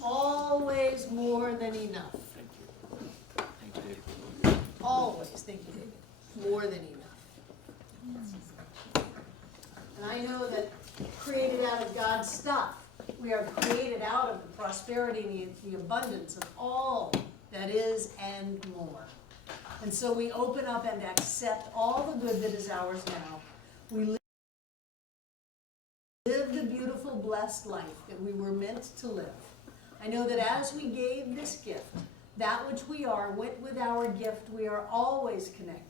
Always more than enough. Always, thank you, David. More than enough. And I know that created out of God's stuff, we are created out of the prosperity and the abundance of all that is and more. And so we open up and accept all the good that is ours now. We live the beautiful, blessed life that we were meant to live. I know that as we gave this gift, that which we are went with our gift. We are always connected.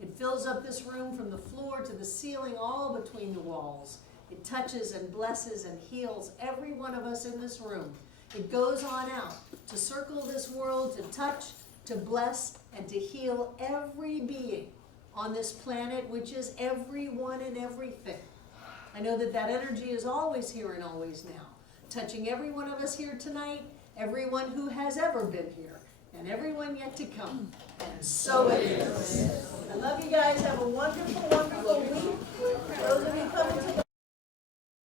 It fills up this room from the floor to the ceiling, all between the walls. It touches and blesses and heals every one of us in this room. It goes on out to circle this world, to touch, to bless, and to heal every being on this planet, which is everyone and everything. I know that that energy is always here and always now, touching every one of us here tonight, everyone who has ever been here, and everyone yet to come. And so it is. I love you guys. Have a wonderful, wonderful week. Those of you coming to